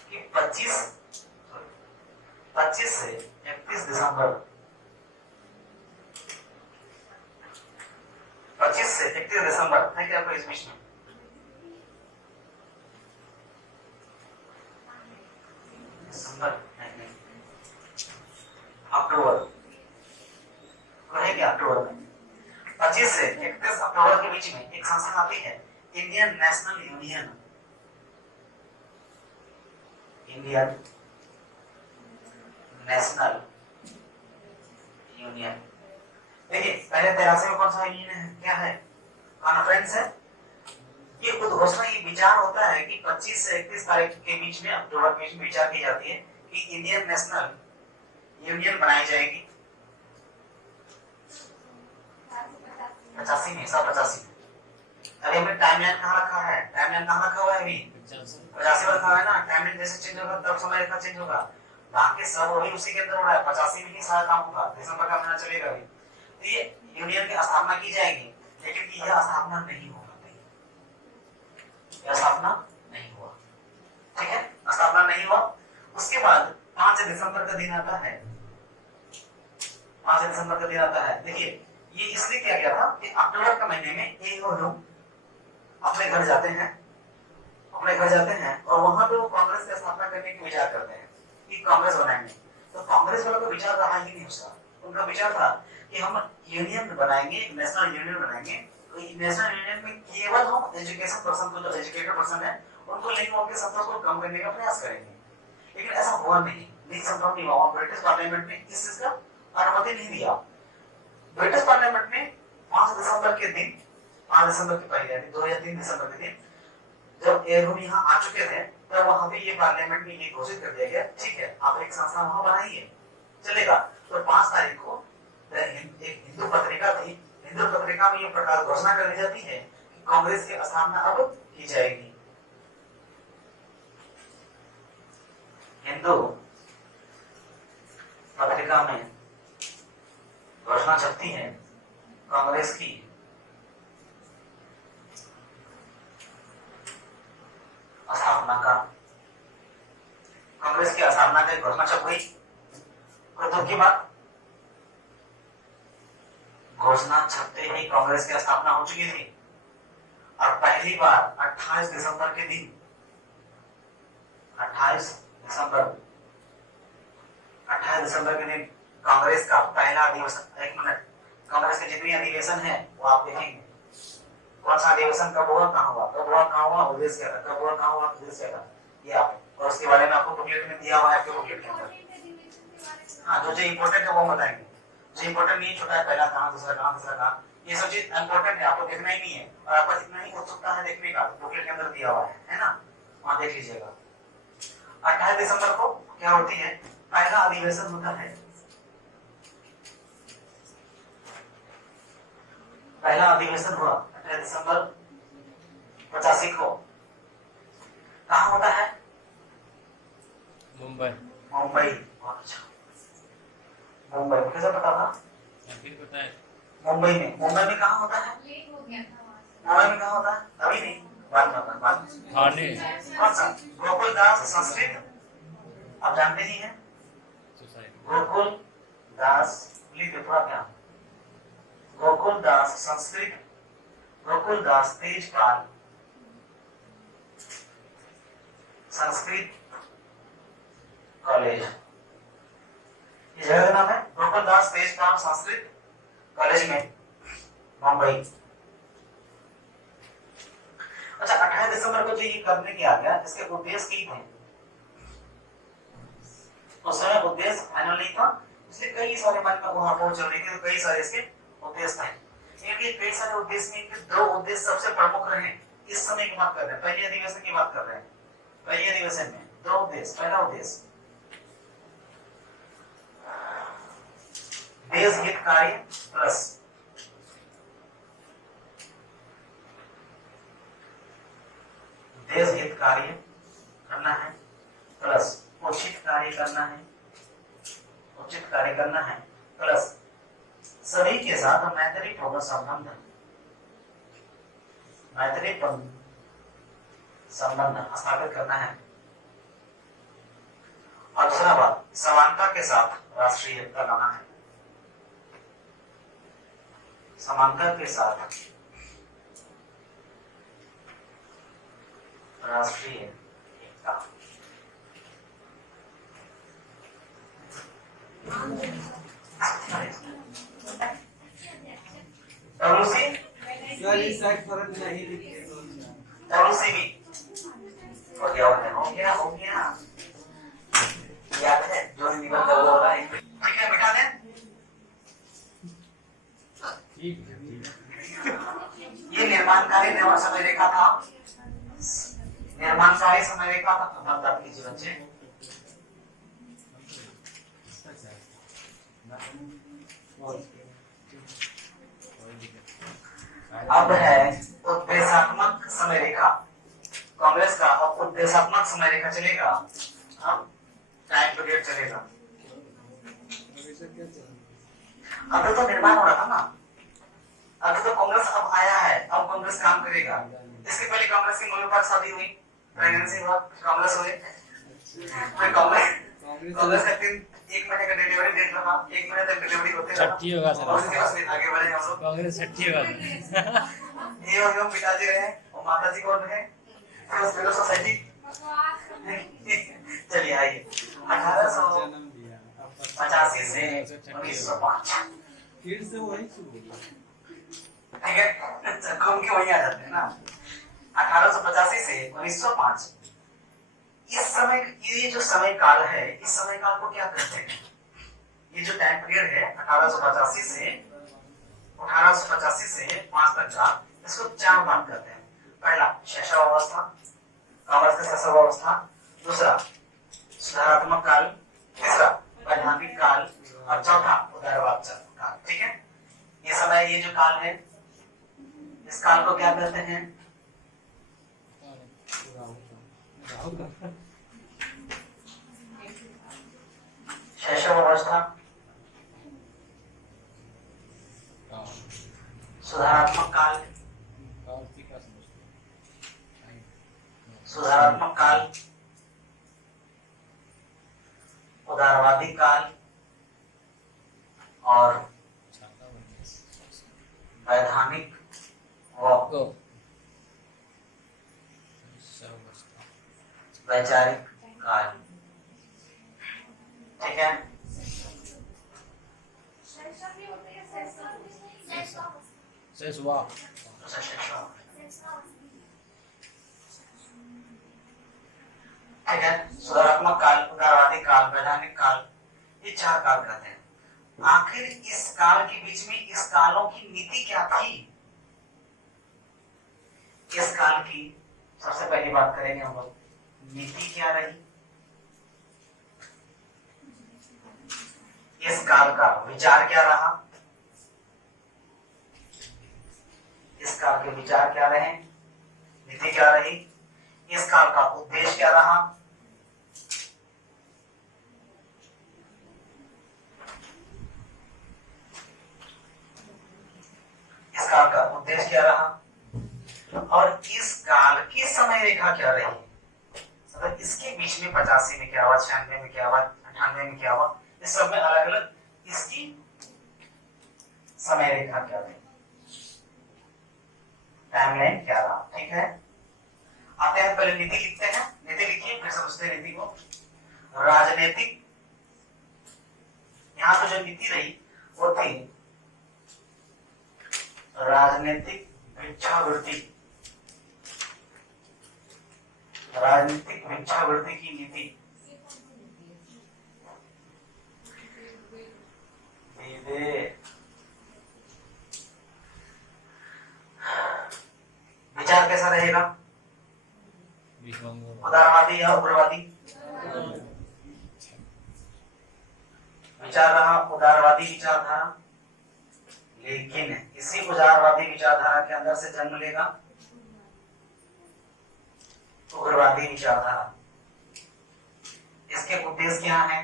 कि 25 से 31 दिसंबर 25 से 31 दिसंबर है क्या आपको इस बीच में? दिसंबर नहीं, अक्टूबर है क्या? अक्टूबर में 25 से 31 अक्टूबर के बीच में एक संस्था आती है, Indian national union. Indian national union. देखिए पहले 83 में कौन सा यूनियन है, क्या है? कॉन्फ्रेंस है। ये उद्घोषणा, ये विचार होता है कि 25 से 31 तारीख के बीच में, अक्टूबर के बीच में विचार की जाती है कि इंडियन नेशनल यूनियन बनाई जाएगी। 85 में, 85। अरे हमने टाइमलाइन कहाँ रखा है? टाइमलाइन कहाँ रखा हुआ है अभी? 85 में रखा है ना। टाइमलाइन जैसे चेंज होगा तब समय रेखा चेंज होगा। बाकी सब वही उसी के अंदर हो रहा है। 85 में ही सारा काम होगा, दिसंबर का महीना चलेगा अभी। तो ये यूनियन की स्थापना की जाएगी, लेकिन यह स्थापना नहीं होगा, यह स्थापना नहीं हुआ, ठीक है। स्थापना नहीं हुआ। उसके बाद 5 दिसंबर का दिन आता है। 5 दिसंबर का दिन आता है। देखिए ये इसलिए किया गया था कि अक्टूबर के महीने में एक लोग अपने घर जाते हैं और वहां पे वो कांग्रेस की स्थापना करने की विचार करते हैं कि कांग्रेस बनाएंगे। तो कांग्रेस वालों का विचार रहा ही नहीं उसका। उनका विचार था कि हम यूनियन बनाएंगे, नेशनल यूनियन बनाएंगे। तो नेशनल यूनियन में केवल हम एजुकेशन पर्सन को, जो एजुकेटेड पर्सन है उनको लेकर उनके संपर्क को कम करने का प्रयास करेंगे। लेकिन ऐसा हुआ नहीं संभव नहीं हुआ। ब्रिटिश पार्लियामेंट ने इस चीज का अनुमति नहीं दिया। ब्रिटिश पार्लियामेंट में 5 दिसंबर के दिन 5 दिसंबर की पहले यानी 2 या 3 दिसंबर के दिन जब एयरहूम यहाँ आ चुके थे तब वहां पे ये पार्लियामेंट में ये घोषित कर दिया गया, ठीक है आप एक संस्था वहां बनाइए, चलेगा। तो 5 तारीख को एक हिंदू पत्रिका थी, हिंदू पत्रिका में ये प्रकार घोषणा कर दी जाती है कि कांग्रेस की स्थापना अब की जाएगी। हिंदू पत्रिका में घोषणा छपती है कांग्रेस की स्थापना का, कांग्रेस की स्थापना की घोषणा छप गई। और तो की बात घोषणा छपते ही कांग्रेस की स्थापना हो चुकी थी और पहली बार 28 दिसंबर के दिन 28 दिसंबर के दिन कांग्रेस का पहला अधिवेशन, एक मिनट, कांग्रेस के जितने अधिवेशन है वो आप देखेंगे कौन सा अधिवेशन कब हुआ, कहाँ हुआ, कब हुआ, कहाँ हुआ, उद्देश्य क्या था, कब हुआ, कहाँ हुआ, उद्देश्य क्या था, ये आप, और उसके बारे में आपको बुकलेट में दिया हुआ है, आपके बुकलेट के अंदर। हाँ, जो इम्पोर्टेंट है वो बताएंगे, जो इम्पोर्टेंट नहीं छोटा है, पहला कहाँ, दूसरा कहाँ, तीसरा कहाँ, ये सब चीज इम्पोर्टेंट है, आपको देखना ही नहीं है और आपका जितना ही उत्सुकता है देखने का बुकलेट के अंदर दिया हुआ है ना, वहाँ देख लीजिएगा। 28 दिसंबर को क्या होती है, पहला अधिवेशन होता है, पहला अधिवेशन हुआ 28 दिसंबर 85 को, कहाँ होता है, मुंबई। मुंबई, अच्छा मुंबई, कैसे पता था, फिर पता है मुंबई में कहाँ होता है, मुंबई में कहाँ होता है, अभी नहीं, बाद में होता है, बाद में। थाने कौन सा, गोकुल दास संस्कृत, आप जानते ही हैं, सोसाइटी। गोकुल दास, लिख थोड़ा क्या, गोकुल दास संस्कृत, गोकुल दास तेजपाल संस्कृत कॉलेज, ये जगह का नाम है गोकुल दास तेजपाल संस्कृत कॉलेज में मुंबई। अच्छा, 28 दिसंबर को जो ये करने के आ गया, इसके उद्देश्य की थे, उस समय उद्देश्य फाइनल नहीं था, इसलिए कई सारे मन में वहां पहुंच रहे थे, कई सारे इसके उद्देश्य थे। इनके कई सारे उद्देश्य में इनके 2 उद्देश्य सबसे प्रमुख रहे, इस समय की बात कर रहे हैं, पहले अधिवेशन की बात कर रहे हैं, पहले अधिवेशन में 2 उद्देश्य, पहला उद्देश्य देश हित कार्य प्लस देश हित कार्य करना है प्लस उचित कार्य करना है, उचित कार्य करना है प्लस सभी के साथ मैत्रीपूर्ण संबंध, मैत्रीपूर्ण संबंध स्थापित करना है। और दूसरा बात, समानता के साथ राष्ट्रीय एकता लाना है, समानता के साथ राष्ट्रीय एकता। फर्क नहीं दिखे हो गया याद है जो निकल कर वो हो रहा है, ठीक है मिटा दें। ठीक है। ये निर्माणकारी समय रेखा था, निर्माणकारी समय रेखा था, मतलब कीजिए बच्चे। अब है उद्देशात्मक समय रेखा, कांग्रेस का अब उद्देशात्मक समय रेखा चलेगा, अब टाइम पीरियड चलेगा। अभी तो निर्माण हो रहा था ना, अभी तो कांग्रेस अब आया है, अब कांग्रेस काम करेगा। इसके पहले कांग्रेस की मम्मी पापा शादी हुई, प्रेगनेंसी हुआ, कांग्रेस हुए, फिर कांग्रेस का 1 महीने का डिलीवरी डेट रहा, 1 महीने तक डिलीवरी होते रहा, छठी होगा सर, और उसके बाद आगे बढ़े हम लोग। कांग्रेस छठी होगा। ये हो गया, पिताजी रहे और माताजी कौन रहे, फिर सोसाइटी। चलिए आइए 1885 से 1905 फिर से वही शुरू, ठीक है, घूम के वही आ जाते हैं ना। 1885 से 1905 इस समय, ये जो समय काल है, इस समय काल को क्या कहते हैं? ये जो टाइम पीरियड है 1885 से 5 तक का, इसको 4 भाग करते हैं। पहला शैशवावस्था, कामर्स का शैशवावस्था, दूसरा सुधारात्मक काल, तीसरा वैधानिक काल और चौथा उदारवाद काल। ठीक है, ये समय, ये जो काल है, इस काल को क्या कहते हैं? शैशवावस्था, सुधारात्मक काल, सुधारात्मक काल, उदारवादी काल और वैधानिक व वैचारिक काल। ठीक है, शेषवा ठीक है, सुधारात्मक काल, उदारवादी काल, वैधानिक काल, ये 4 काल कहते हैं। आखिर इस काल के बीच में इस कालों की नीति क्या थी? इस काल की सबसे पहली बात करेंगे हम लोग, नीति क्या रही? इस काल का विचार क्या रहा? इस काल के विचार क्या रहे? नीति क्या रही? इस काल का उद्देश्य क्या रहा? इस काल का उद्देश्य क्या रहा? और इस काल की समय रेखा क्या रही? मतलब इसके बीच में 85 में क्या हुआ, 96 में क्या हुआ, 98 में क्या हुआ, इस सब में अलग अलग इसकी समय रेखा क्या रही, टाइमलाइन क्या रहा। ठीक है, आते हैं पहले नीति लिखते हैं। नीति लिखिए, फिर समझते हैं नीति को। राजनीतिक, यहाँ तो जो नीति रही वो थी राजनीतिक भिक्षावृत्ति, राजनीतिक भिक्षावृत्ति की नीति। विचार कैसा रहेगा? उदारवादी या उग्रवादी? विचार रहा उदारवादी विचारधारा, लेकिन इसी उदारवादी विचारधारा के अंदर से जन्म लेगा उग्रवादी विचारधारा। इसके उद्देश्य क्या है?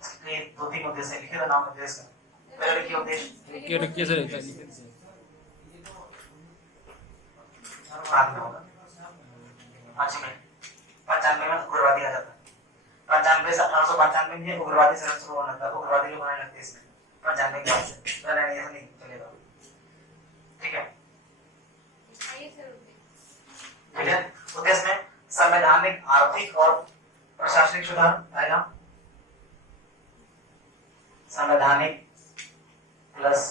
इसके 2-3 उद्देश्य लिखे थे, नाम उद्देश्य। पहले लिखिए उद्देश्य, बाद में होगा। 95 में उग्रवादी आ जाता है। 95 से 1895 में उग्रवादी से शुरू होना था, उग्रवादी लोग आने लगते इसमें 95 के बाद से, पहले नहीं चलेगा। ठीक है, ठीक है। उद्देश्य में संवैधानिक, आर्थिक और प्रशासनिक सुधार आएगा। संवैधानिक प्लस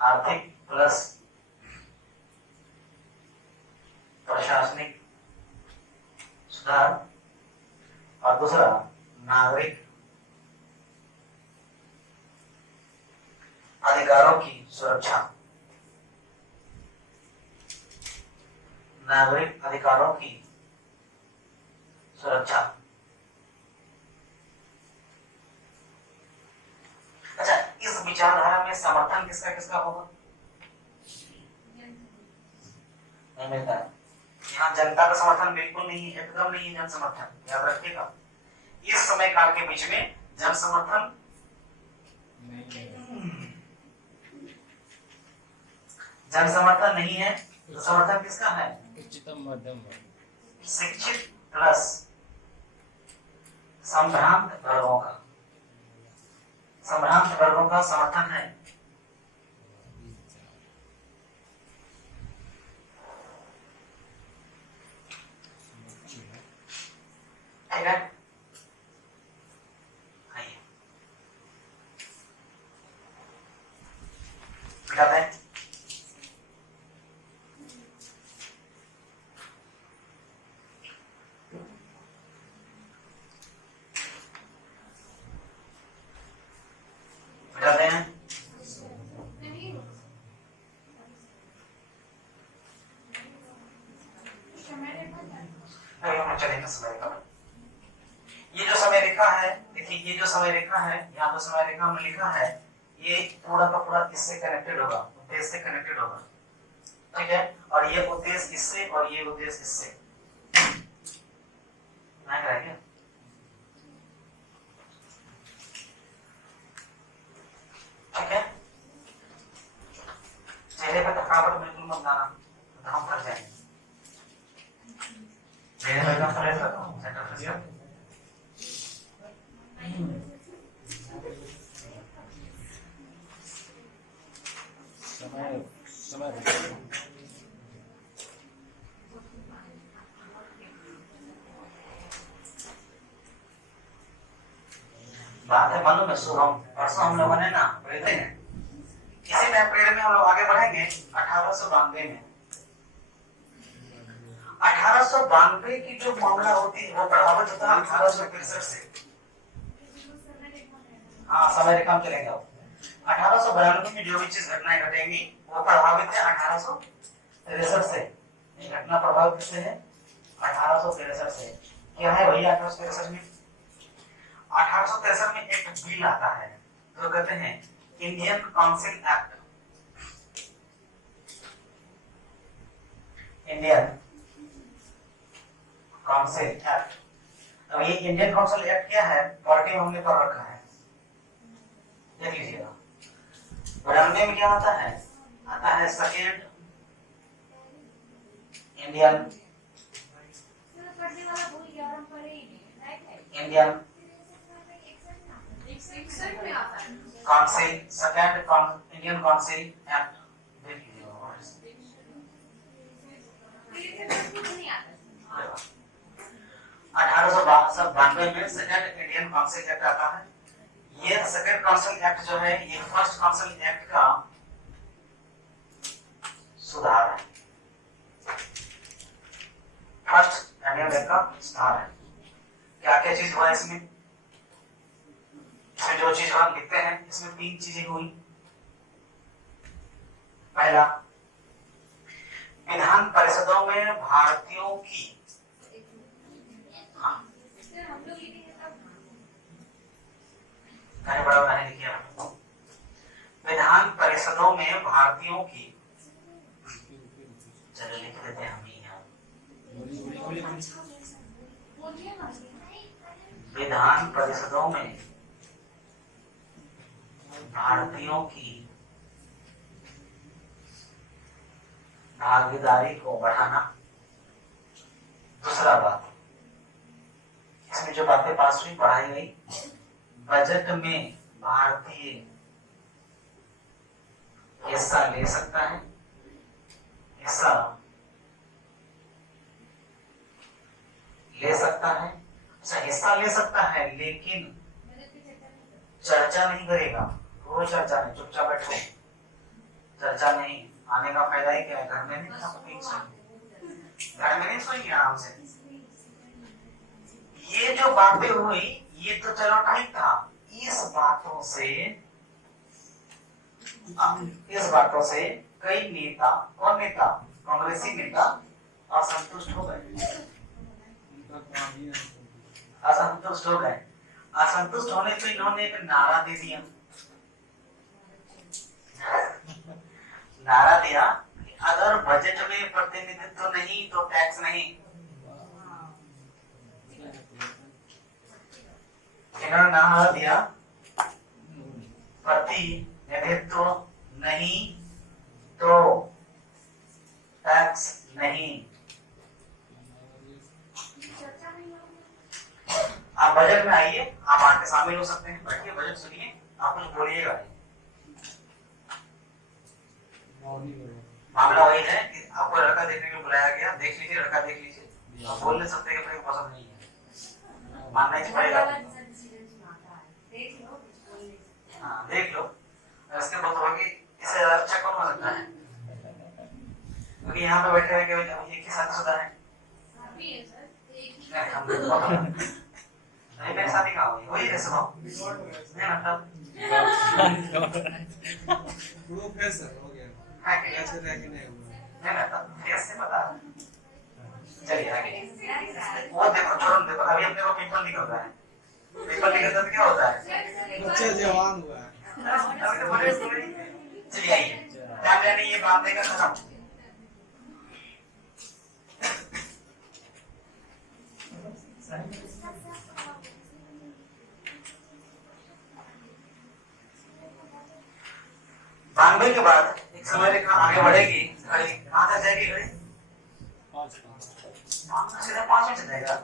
आर्थिक प्लस प्रशासनिक सुधार, और दूसरा नागरिक अधिकारों की सुरक्षा, नागरिक अधिकारों की सुरक्षा। अच्छा, इस विचारधारा में समर्थन किसका किसका होगा? नहीं मिलता है। यहाँ जनता का समर्थन बिल्कुल नहीं है, एकदम नहीं है जन समर्थन, याद रखिएगा। इस समय काल के बीच में जन समर्थन जन समर्थन नहीं है, तो समर्थन किसका है? उच्चतम मध्यम शिक्षित प्लस संभ्रांत वर्गों का, संभ्रांत वर्गों का समर्थन है। ठीक है, आइए बताते हैं। बताते हैं ये जो समय रेखा है, यहाँ जो समय रेखा में लिखा है, ये पूरा का पूरा इससे कनेक्टेड होगा, उद्देश्य से कनेक्टेड होगा, ठीक है। और ये उद्देश्य इससे और ये उद्देश्य इससे नहीं रहेगा। ठीक है, चेहरे पे थकावट बिल्कुल मत लाना, तो हम थक जाएंगे। चेहरे पे एकदम फ्रेश रखो, सेंटर फ्रेश रखो। बात है मालूम है, शुभम परसों हम लोगों ने ना ब्रीथिंग है, इसी टाइम पीरियड में हम लोग आगे बढ़ेंगे 1892 में। 1892 की जो मामला होती है वो प्रभावित होता है 1863 से। हाँ, समय रेखा में चलेंगे। 1892 में जो भी चीज घटनाएं घटेंगी वो प्रभावित है 1863 से। ये घटना प्रभावित किससे है? 1863 से। क्या है भैया 1863 में? 1863 में एक बिल आता है तो कहते हैं Indian council act. Indian council act. अब ये इंडियन काउंसिल एक्ट क्या है? पार्टी में हमने पढ़ रखा है, देख लीजिएगा। 92 में क्या आता है? आता है second Indian council, second Indian council act, देख लीजिएगा। 1892 में सेकेंड इंडियन काउंसिल एक्ट आता है। ये सेकेंड काउंसिल एक्ट जो है ये फर्स्ट काउंसिल एक्ट का सुधार है, फर्स्ट इंडियन एक्ट का सुधार है। क्या क्या चीज हुआ इसमें? इसमें जो चीज हम लिखते हैं इसमें 3 चीजें हुई। पहला, विधान परिषदों में भारतीयों की बड़ा बड़ा लिखिए। विधान परिषदों में भारतीयों की, चलो लिख देते हैं हम यहाँ। विधान परिषदों में भारतीयों की भागीदारी को बढ़ाना। दूसरा बात, इसमें जो बातें पास हुई पढ़ाई गई, बजट में भारतीय हिस्सा ले सकता है, हिस्सा ले सकता है। अच्छा, हिस्सा ले सकता है लेकिन चर्चा नहीं करेगा। कोई चर्चा नहीं, चुपचाप बैठो, चर्चा नहीं। आने का फायदा ही क्या है? घर में नहीं घर में नहीं सोएंगे आराम से। ये जो बातें हुई ये तो चलो ठीक था। इस बातों से कई नेता, कौन नेता? कांग्रेसी नेता असंतुष्ट हो गए। असंतुष्ट हो गए। असंतुष्ट होने पे इन्होंने एक नारा दे दिया। नारा दिया कि अगर बजट में प्रतिनिधित्व नहीं तो टैक्स नहीं। इन्होंने नारा दिया प्रतिनिधित्व नहीं तो टैक्स नहीं। आप बजट में आइए, आप आके शामिल हो सकते हैं। बैठिए, बजट सुनिए, आप कुछ बोलिएगा। मामला वही है कि आपको लड़का देखने के लिए बुलाया गया, देख लीजिए, लड़का देख लीजिए। आप बोल नहीं सकते कि अपने को पसंद नहीं है, मानना ही पड़ेगा। हाँ, देख लो। इसके बाद होगी, इससे अच्छा कौन हो सकता है? क्योंकि यहाँ पे बैठे हुए केवल एक ही शादीशुदा है। मेरी शादी कहाँ हुई? वही है सुनो, नहीं मतलब प्रूफ है सर, हो गया। कैसे रह के नहीं हुआ। नहीं मतलब कैसे पता? चलिए आगे। वो देखो, छोड़ो, देखो अभी अपने को पिंपल निकल रहा है। पेपर लीक होता तो क्या होता है? बच्चा जवान हुआ है। अभी तो बड़े स्कूल में। चलिए आइए, ध्यान देने ये बात देकर खत्म। बानवे के बाद एक समय रेखा आगे बढ़ेगी, घड़ी कहाँ तक जाएगी? घड़ी 5 में चल जाएगा।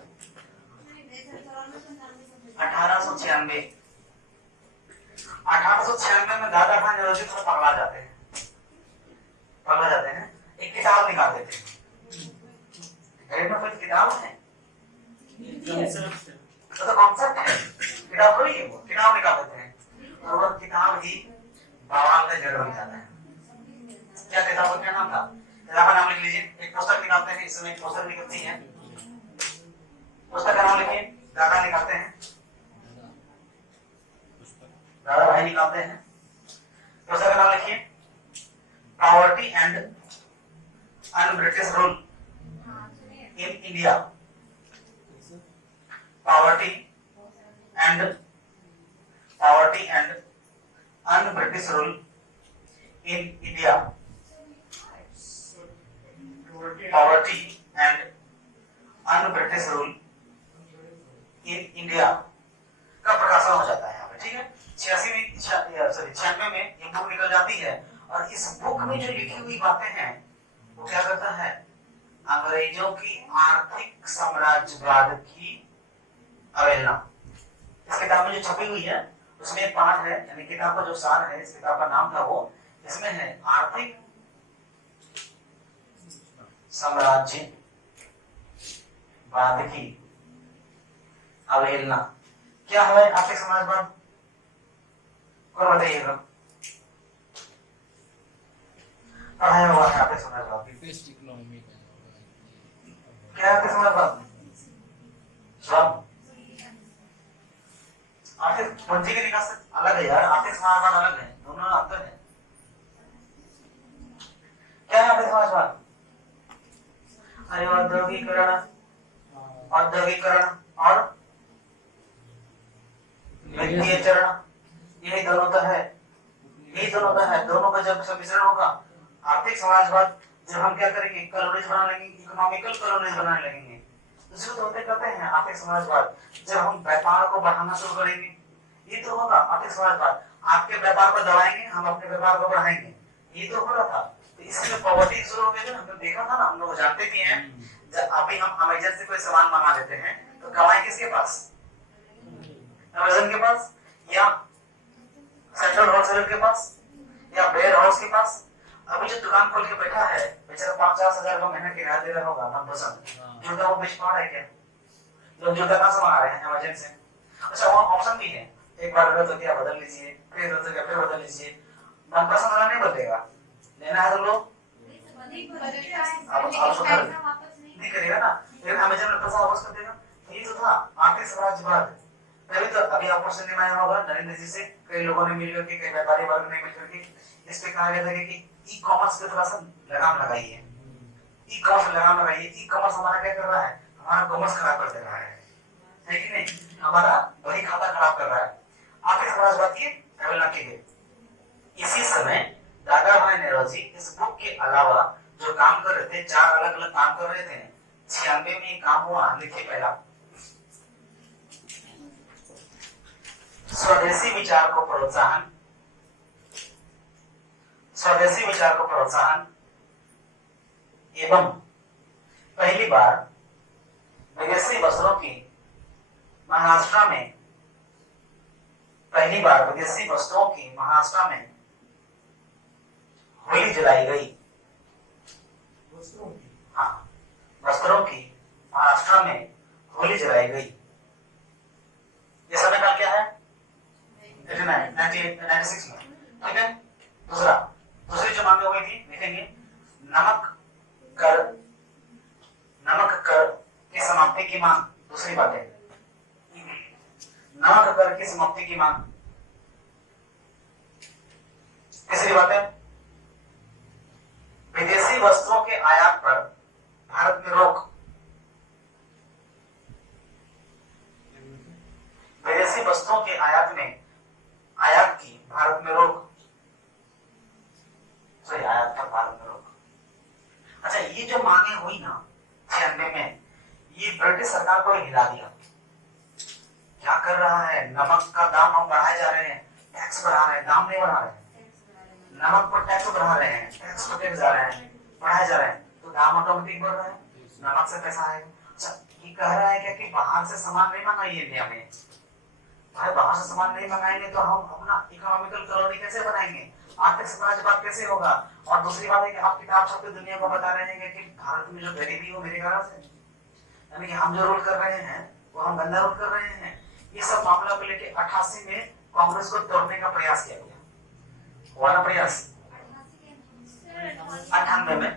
1896 में दादा खान नेहरू थोड़ा पगला जाते हैं, एक किताब निकाल देते हैं। घर में कोई किताब है तो कॉन्सेप्ट है, किताब थोड़ी है, वो किताब निकाल देते हैं और वो किताब ही बवाल का जड़ बन जाता है। क्या किताब का क्या नाम था? किताब का नाम लिख लीजिए। एक पुस्तक निकालते हैं, इस समय एक पुस्तक निकलती है, पुस्तक का नाम लिखिए। दादा निकालते हैं, दादा भाई निकालते हैं, पुस्तक का नाम लिखिए। Poverty and un-British rule in India. Poverty and un-British rule in India. Poverty and un-British rule in India का प्रकाशन हो जाता है यहाँ पे, ठीक है। 96 में ये बुक निकल जाती है और इस बुक में जो लिखी हुई बातें हैं वो क्या करता है? अंग्रेजों की आर्थिक साम्राज्यवाद की अवहेलना। इस किताब में जो छपी हुई है उसमें एक पाठ है, यानी किताब का जो सार है, इस किताब का नाम था वो, इसमें है आर्थिक साम्राज्यवाद की अवहेलना। क्या है आर्थिक समाजवाद? और बताइएगा, पढ़ाया हुआ है आर्थिक समाजवाद। बेस्ट इकोनॉमी का क्या है आर्थिक समाजवाद? सब आर्थिक पूंजी के विकास अलग है यार, आर्थिक समाजवाद अलग है, दोनों अंतर है। क्या है आर्थिक समाजवाद? अरे औद्योगिकरण और वित्तीयकरण, यही दोनों तो है, दोनों का जब सम्मिश्रण होगा आर्थिक समाजवाद। जब हम क्या करेंगे? कॉलोनीज बना लेंगे, इकोनॉमिकल कॉलोनीज बनाने लगेंगे। दूसरे तो होते करते हैं आर्थिक समाजवाद। जब हम व्यापार को बढ़ाना शुरू करेंगे, ये तो होगा आर्थिक समाजवाद। आपके व्यापार को दबाएंगे, हम अपने व्यापार को बढ़ाएंगे, ये तो हो रहा था। तो इसमें पॉवर्टी शुरू हो गई ना, हमने देखा था ना, हम लोग जानते भी हैं। जब अभी हम अमेजन से कोई सामान मंगा लेते हैं तो कमाई किसके पास? अमेजन के पास, या सेंट्रल होलसेलर के पास, या वेयर हाउस के पास। अभी जो दुकान खोल के बैठा है बेचारा 50,000 का महीना किराया दे रहा होगा, 9% जूता वो बेच पा रहा है क्या? लोग जूता कहाँ से मंगा रहे हैं? अमेजन से। अच्छा वहाँ ऑप्शन भी है, एक बार गलत हो गया बदल लीजिए, फिर गलत हो गया फिर बदल लीजिए। मनपसंद वाला नहीं बदलेगा, लेना है तो लो, नहीं करेगा ना, लेकिन अमेजन में पैसा वापस कर देगा। ये तो था आर्थिक समाजवाद। तभी तो अभी आपको सुनने में आया होगा नरेंद्र जी से कई लोगों ने मिलकर के, कई व्यापारी वर्ग ने मिलकर के इस पे कहा गया था कि ई कॉमर्स पे थोड़ा सा लगाम लगाइए, ई कॉमर्स लगाम लगाइए। ई कॉमर्स हमारा क्या कर रहा है? हमारा कॉमर्स खराब कर दे रहा है कि नहीं? हमारा वही खाता खराब कर रहा है। आर्थिक समाजवाद की अवहेलना की गई। इसी समय दादा भाई नेहरू इस बुक के अलावा जो काम कर रहे थे, 4 अलग अलग काम कर रहे थे। 96 में काम हुआ, लिखिए पहला, स्वदेशी विचार को प्रोत्साहन, स्वदेशी विचार को प्रोत्साहन एवं पहली बार विदेशी वस्त्रों की महाराष्ट्र में, पहली बार विदेशी वस्त्रों की महाराष्ट्र में होली जलाई गई। हाँ, वस्त्रों की महाराष्ट्र में होली जलाई गई। ये समय काल क्या है? 1996 में, ठीक है। दूसरी जो मांगे हुई थी लिखेंगे, नमक कर की समाप्ति की मांग। दूसरी बात है नमक कर की समाप्ति की मांग। तीसरी बात है विदेशी वस्त्रों के आयात पर भारत में रोक। वस्तुओं के आयात की भारत में रोक, सॉरी आयात पर भारत में रोक। अच्छा, ये जो मांगे हुई ना 96 में, ये ब्रिटिश सरकार को हिला दिया। क्या कर रहा है, नमक का दाम हम बढ़ाए जा रहे हैं, टैक्स बढ़ा रहे हैं, दाम नहीं बढ़ा रहे हैं, नमक पर टैक्स बढ़ा रहे हैं, टैक्स पर टैक्स जा रहे हैं, बढ़ाए जा रहे हैं, तो दाम ऑटोमेटिक बढ़ रहा है, नमक से पैसा आएगा। अच्छा, ये कह रहा है क्या कि बाहर से सामान नहीं मंगाइए इंडिया में? भाई बाहर से सामान नहीं मंगाएंगे तो हम अपना इकोनॉमिकल कॉलोनी कैसे बनाएंगे, आर्थिक साम्राज्यवाद कैसे होगा? और दूसरी बात है कि आप किताब छपकर दुनिया को बता रहे हैं कि भारत में जो गरीबी हो मेरे कारण से, यानी कि हम जो रोल कर रहे हैं वो हम गंदा रोल कर रहे हैं। ये सब मामला को लेके 88 में कांग्रेस को तोड़ने का प्रयास किया गया। हुआ ना प्रयास 98 में,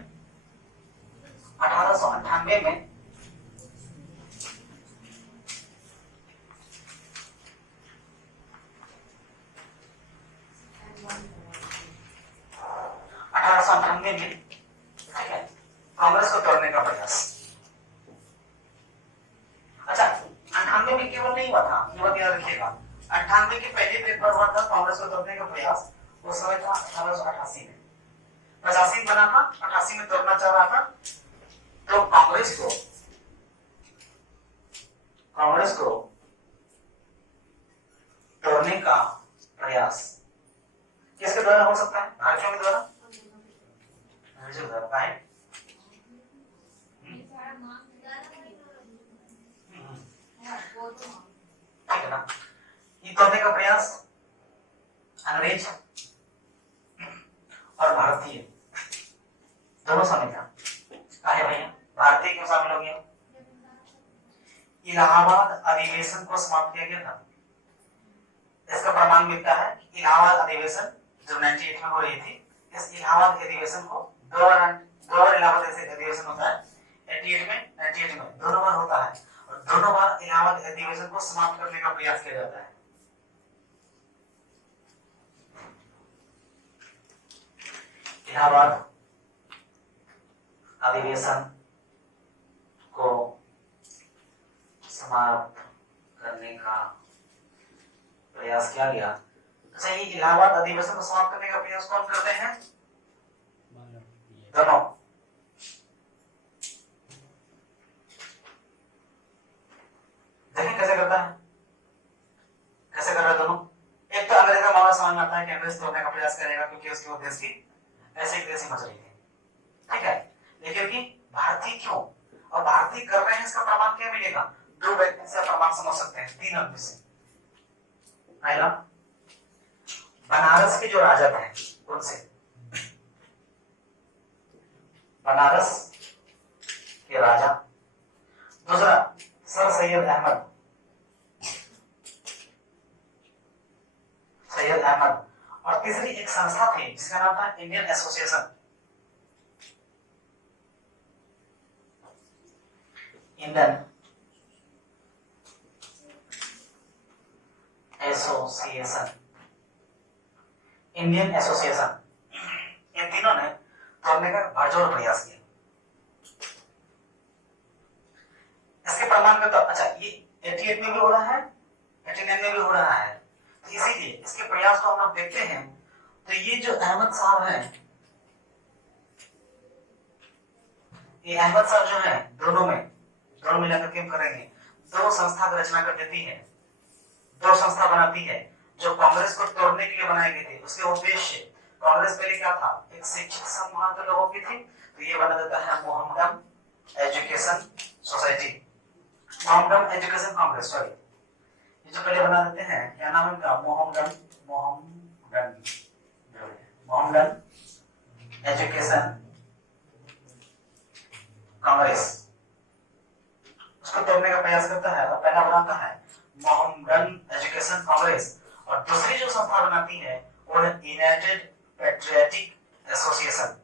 1898 में 1898 में, ठीक है, कांग्रेस को तोड़ने का प्रयास। अच्छा, 98 में केवल नहीं हुआ था, ये बात याद रखिएगा। 98 के पहले पेपर हुआ था कांग्रेस को तोड़ने का प्रयास, उस समय था 1888 में। 85 बना था, 88 में तोड़ना चाह रहा था, तो कांग्रेस को तोड़ने का प्रयास किसके द्वारा हो सकता है? भारतीयों के द्वारा, अंग्रेजों के द्वारा। काहे? ठीक है ना? ये तोड़ने का प्रयास अंग्रेज और भारतीय दोनों शामिल था। काहे भैया भारतीय क्यों शामिल हो गया? इलाहाबाद अधिवेशन को समाप्त किया गया था। इसका प्रमाण मिलता है कि इलाहाबाद अधिवेशन जो 98 में हो रही थी, इस इलाहाबाद अधिवेशन को दो बार इलाहाबाद अधिवेशन होता है, 98 में दोनों बार होता है, और दोनों बार इलाहाबाद अधिवेशन को समाप्त करने का प्रयास किया जाता है। इलाहाबाद अधिवेशन को समाप्त करने का प्रयास किया गया। अच्छा, ये इलाहाबाद अधिवेशन को समाप्त करने का प्रयास कौन करते हैं? दोनों। देखें कैसे करता है, कैसे कर रहे दोनों। एक तो अंग्रेज का मामला समझ में आता है कि अंग्रेज तोड़ने का प्रयास करेगा क्योंकि उसके उद्देश्य की ऐसे ही तैसी मच रही है, ठीक है। लेकिन कि भारतीय क्यों और भारतीय कर रहे हैं, इसका प्रमाण क्या मिलेगा? दो व्यक्ति से प्रमाण समझ सकते हैं, 3 आदमी से। पहला, बनारस के जो राजा थे उनसे, बनारस के राजा। दूसरा, सर सैयद अहमद, और तीसरी एक संस्था थी जिसका नाम था इंडियन एसोसिएशन। इंडियन एसोसिएशन, इन तीनों ने तोड़ने का भरजोर प्रयास किया। इसके प्रमाण में तो अच्छा, ये 88 में भी हो रहा है, 89 में भी हो रहा है, तो इसीलिए इसके प्रयास को हम लोग देखते हैं। तो ये जो अहमद साहब हैं, ये अहमद साहब जो है दोनों मिलाकर के करेंगे, दो संस्था की रचना कर देती है, दो संस्था बनाती है जो कांग्रेस को तोड़ने के लिए बनाई गई थी। उसके उद्देश्य, कांग्रेस पहले क्या था, एक शिक्षित समूह के लोगों की थी, तो ये बना देता है Mohammedan education society, Mohammedan education Congress. Sorry, ये जो पहले बना देते हैं, क्या नाम है इनका? Mohammedan education Congress. उसको तोड़ने का प्रयास करता है और पहला बनाता है मोहम्मदन एजुकेशन कांग्रेस, और दूसरी जो संस्था बनाती है वो है United patriotic association.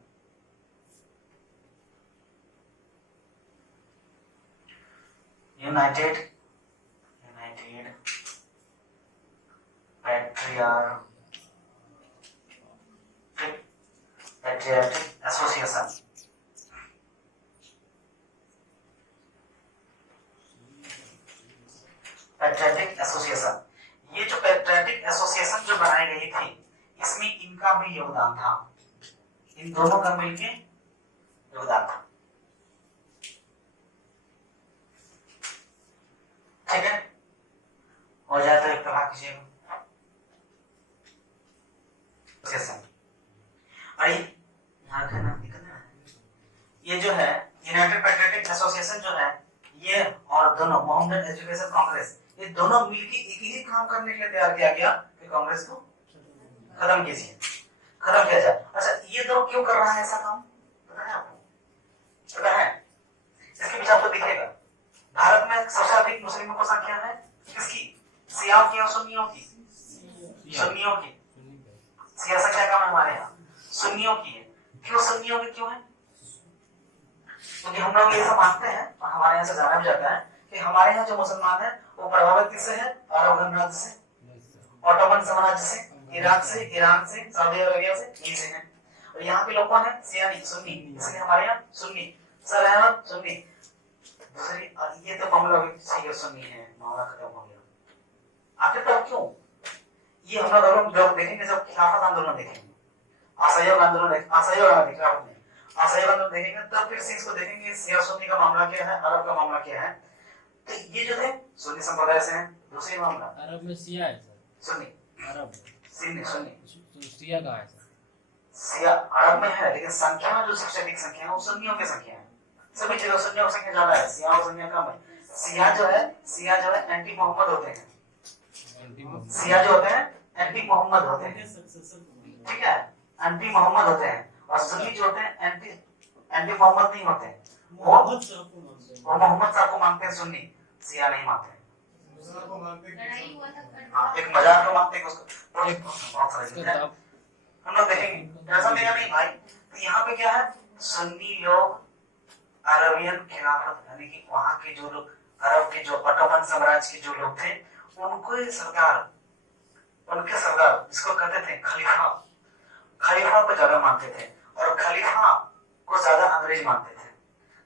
United patriotic association. Patriotic association जो पैट्रियोटिक एसोसिएशन जो बनाई गई थी, इसमें इनका भी योगदान था, इन दोनों का मिलके योगदान था। ठीक है, हो जाए तो इत्तेफाक कीजिएगा। और यहाँ का नाम दिक्कत है, ये जो है यूनाइटेड पैट्रियोटिक एसोसिएशन जो है, ये और दोनों मोहम्मदन एजुकेशन कांग्रेस, ये दोनों मिलकर एक ही काम करने के लिए तैयार किया गया कि कांग्रेस को खत्म कीजिए, खत्म किया जाए। अच्छा, ये दोनों क्यों कर रहा है ऐसा काम, पता है आपको? पता है? इसके पीछे आपको दिखेगा, भारत में सबसे अधिक मुस्लिमों को संख्या है किसकी? सियाओं की और सुन्नियों की? सुन्नियों की। सिया संख्या कम है हमारे यहाँ, सुन्नियों की है। क्यों सुन्नियों की क्यों है? क्योंकि हम लोग ये सब मानते हैं और हमारे यहाँ से जाना भी जाता है कि हमारे यहाँ जो मुसलमान है वो प्रभावित किससे है? अरब गणराज्य से, ऑटोमन साम्राज्य से, इराक से, ईरान से, सऊदी अरेबिया से, यहीं से है। और यहाँ के लोग कौन है? सियानी, सुन्नी, इसलिए हमारे यहाँ सुन्नी, सर अहमद सुन्नी। दूसरी ये तो मामला सही सुन्नी है, मामला खत्म हो गया। आखिर तो क्यों? ये हम लोग देखेंगे जब खिलाफत आंदोलन देखेंगे, असहयोग आंदोलन देखेंगे, तब फिर से इसको देखेंगे सिया सुन्नी का मामला क्या है, अरब का मामला क्या है। तो ये जो है सुन्नी संप्रदाय से है। दूसरी मामला अरब में सिया है सर, सुन्नी, अरब सुन्नी, तो सिया कहाँ है सर? सिया अरब में है, लेकिन संख्या में जो सबसे अधिक संख्या है वो सुन्नियों की संख्या है। सभी जगह सुन्नियों की संख्या ज्यादा है, सिया की संख्या कम है। सिया जो है एंटी मोहम्मद होते हैं, सिया जो होते हैं एंटी मोहम्मद होते हैं, ठीक है, एंटी मोहम्मद होते हैं। और सुन्नी जो होते हैं एंटी मोहम्मद नहीं होते, वो मोहम्मद साहब को मानते हैं, सुन्नी सिया नहीं मानते। एक मजाक को मानते हैं उसको, बहुत सारे हम लोग देखेंगे, ऐसा मेरा नहीं भाई। तो यहाँ पे क्या है, सुन्नी लोग अरबियन खिलाफत, यानी कि वहां के जो लोग, अरब के जो ऑटोमन साम्राज्य के जो लोग थे, उनको सरकार, उनके सरदार जिसको कहते थे खलीफा, खलीफा को ज्यादा मानते थे और खलीफा को ज्यादा अंग्रेज मानते थे।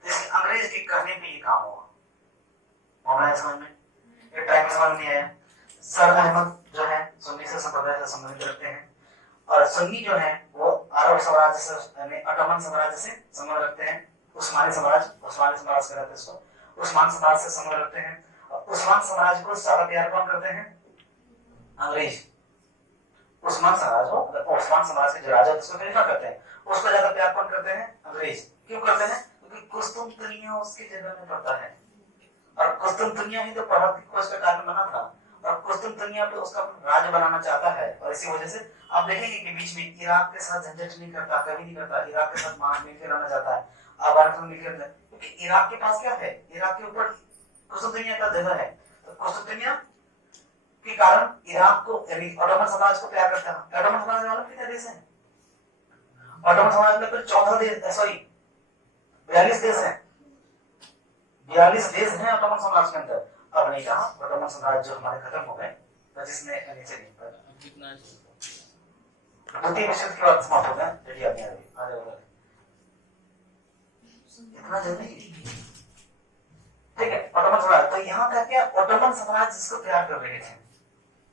जैसे अंग्रेज के कहने पे ये काम हुआ। मामला समझ में, ये टाइम समझ नहीं आया। सर अहमद जो है सुन्नी से संप्रदाय से संबंधित रखते हैं और सुन्नी जो है वो अरब साम्राज्य से, यानी ऑटोमन साम्राज्य से संबंध रखते हैं। उस्मानी साम्राज्य कहते हैं इसको, उस्मान साम्राज्य से संबंध रखते हैं। और उस्मान साम्राज्य को ज्यादा प्यार कौन करते हैं? अंग्रेज। उस्मान साम्राज्य के जो राजा उसको खलीफा करते हैं, उसको ज्यादा प्यार कौन करते हैं? अंग्रेज। क्यों करते हैं? क्योंकि कुस्तुनतुनिया उसके जगह में पड़ता है और कुस्तुनतुनिया ही तो पराती खोज का कारण बना था और कुस्तुनतुनिया पे उसका राज्य बनाना चाहता है। और इसी वजह से आप देखेंगे कि बीच में इराक के साथ झंझट नहीं करता, कभी नहीं करता। इराक के साथ मान मिलकर रहना चाहता है, अफगानिस्तान मिलकर, क्योंकि इराक के पास क्या है? इराक के ऊपर कुस्तुनतुनिया का जगह है। तो कुस्तुनतुनिया के कारण इराक को, यानी ऑटोमन साम्राज्य को प्यार करता है। ऑटोमन साम्राज्य वाला कितने देश हैं? ऑटोमन साम्राज्य में कुल 14 देश, सॉरी 42 देश हैं, 42 देश हैं ऑटोमन साम्राज्य के अंदर। अब नहीं कहा ऑटोमन साम्राज्य जो हमारे खत्म हो गए, जिसने नीचे नहीं पर कितना द्वितीय विश्व युद्ध के बाद समाप्त हो गए। रेडी आगे आगे इतना जल्दी, ठीक है। ऑटोमन साम्राज्य, तो यहाँ का क्या, ऑटोमन साम्राज्य जिसको प्यार कर रहे थे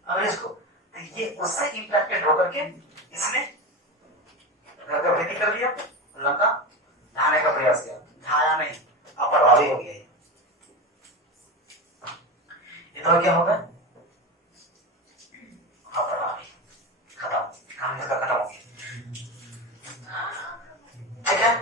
अंग्रेज को, तो ये उससे इंपैक्टेड होकर के इसने घर का भेदी कर दिया, लंका ढाने का प्रयास किया, ढाया नहीं, अप्रभावी हो गया। ये तो क्या होगा, अप्रभावी, खत्म, काम इसका खत्म हो गया। ठीक है,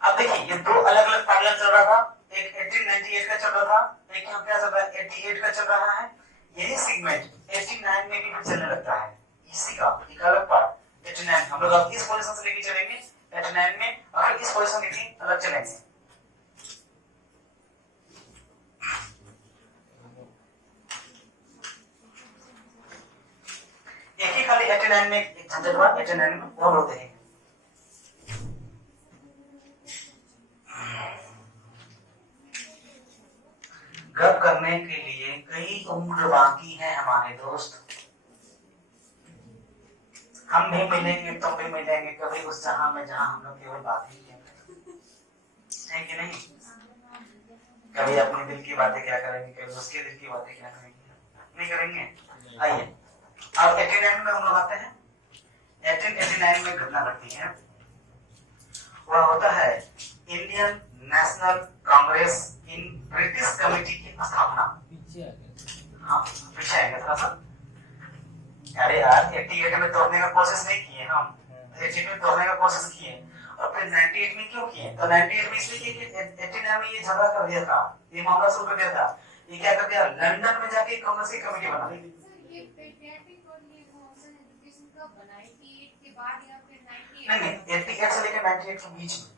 अब देखिए ये दो अलग अलग पैरेलल चल रहा था, एक 1898 का चल रहा था, एक यहाँ क्या चल रहा है 88 का चल रहा है। यही सेगमेंट 89 में भी चलने लगता है, इसी का एक अलग पार्ट 89। हम लोग अब इस पोजीशन से लेके चलेंगे 89 में, और इस पोजीशन लेके अलग चलेंगे। एक ही खाली 89 में एक झंझट हुआ, 89 में और होते हैं। गप करने के लिए कई उम्र बाकी है हमारे दोस्त। हम भी मिलेंगे, तुम भी मिलेंगे कभी उस जहां में जहां हम लोग केवल बात ही है कि नहीं। कभी अपने दिल की बातें क्या करेंगे, कभी उसके दिल की बातें क्या करेंगे, नहीं करेंगे। आइए अब 89 में हम लोग आते हैं। 1889 में घटना घटती है, वह होता है Indian national Congress in British committee की स्थापना। हाँ पीछे आएंगे थोड़ा सा। अरे यार 88 में तोड़ने का कोशिश नहीं किए हम, 88 में तोड़ने का कोशिश किए और फिर 98 में क्यों किए? तो 98 में इसलिए कि 89 में ये झगड़ा कर दिया था, ये मामला शुरू कर दिया था। ये क्या कर दिया, लंदन में जाके कांग्रेस की कमेटी बना दी। नहीं नहीं 88 से लेकर 98 के बीच में,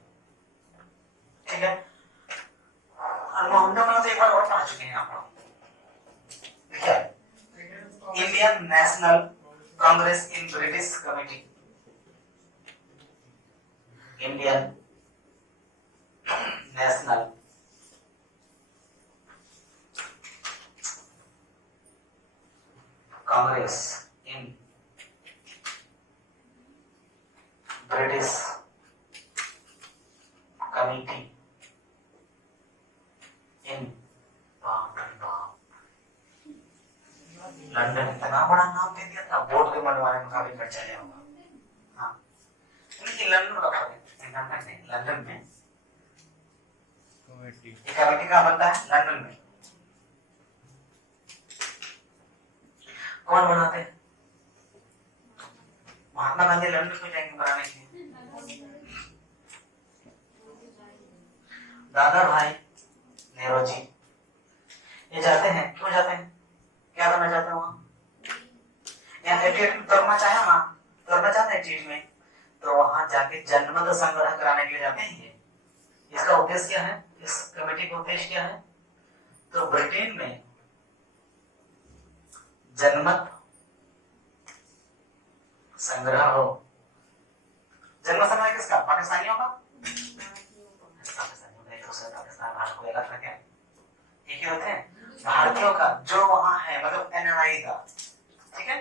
ठीक है। और हम लोग तो एक बार और पढ़ चुके हैं आप लोग, देखिए Indian national Congress in British committee, Indian national Congress in British committee in London. इतना बड़ा नाम दे दिया था, बोर्ड पे बनवाने में काफी खर्चा आया होगा। हाँ लेकिन लंदन का लंदन में कमेटी का बनता है लंदन में। कौन बनाते हैं? महात्मा गांधी लंदन में जाएंगे बनाने के लिए। दादा भाई नेहरू जी ये जाते हैं, क्यों जाते हैं, क्या करना चाहते हैं वहां? यहाँ 88 में तोड़ना चाहे ना, तोड़ना चाहते हैं 88 में, तो वहां जाके जनमत संग्रह कराने के लिए जाते हैं। ये इसका उद्देश्य क्या है, इस कमेटी का उद्देश्य क्या है? तो ब्रिटेन में जनमत संग्रह हो। जनमत संग्रह किसका? पाकिस्तानियों का? पाकिस्तान भारत को अलग रखे, एक ही होते हैं भारतीयों का जो वहां है, मतलब एनआरआई का, ठीक है।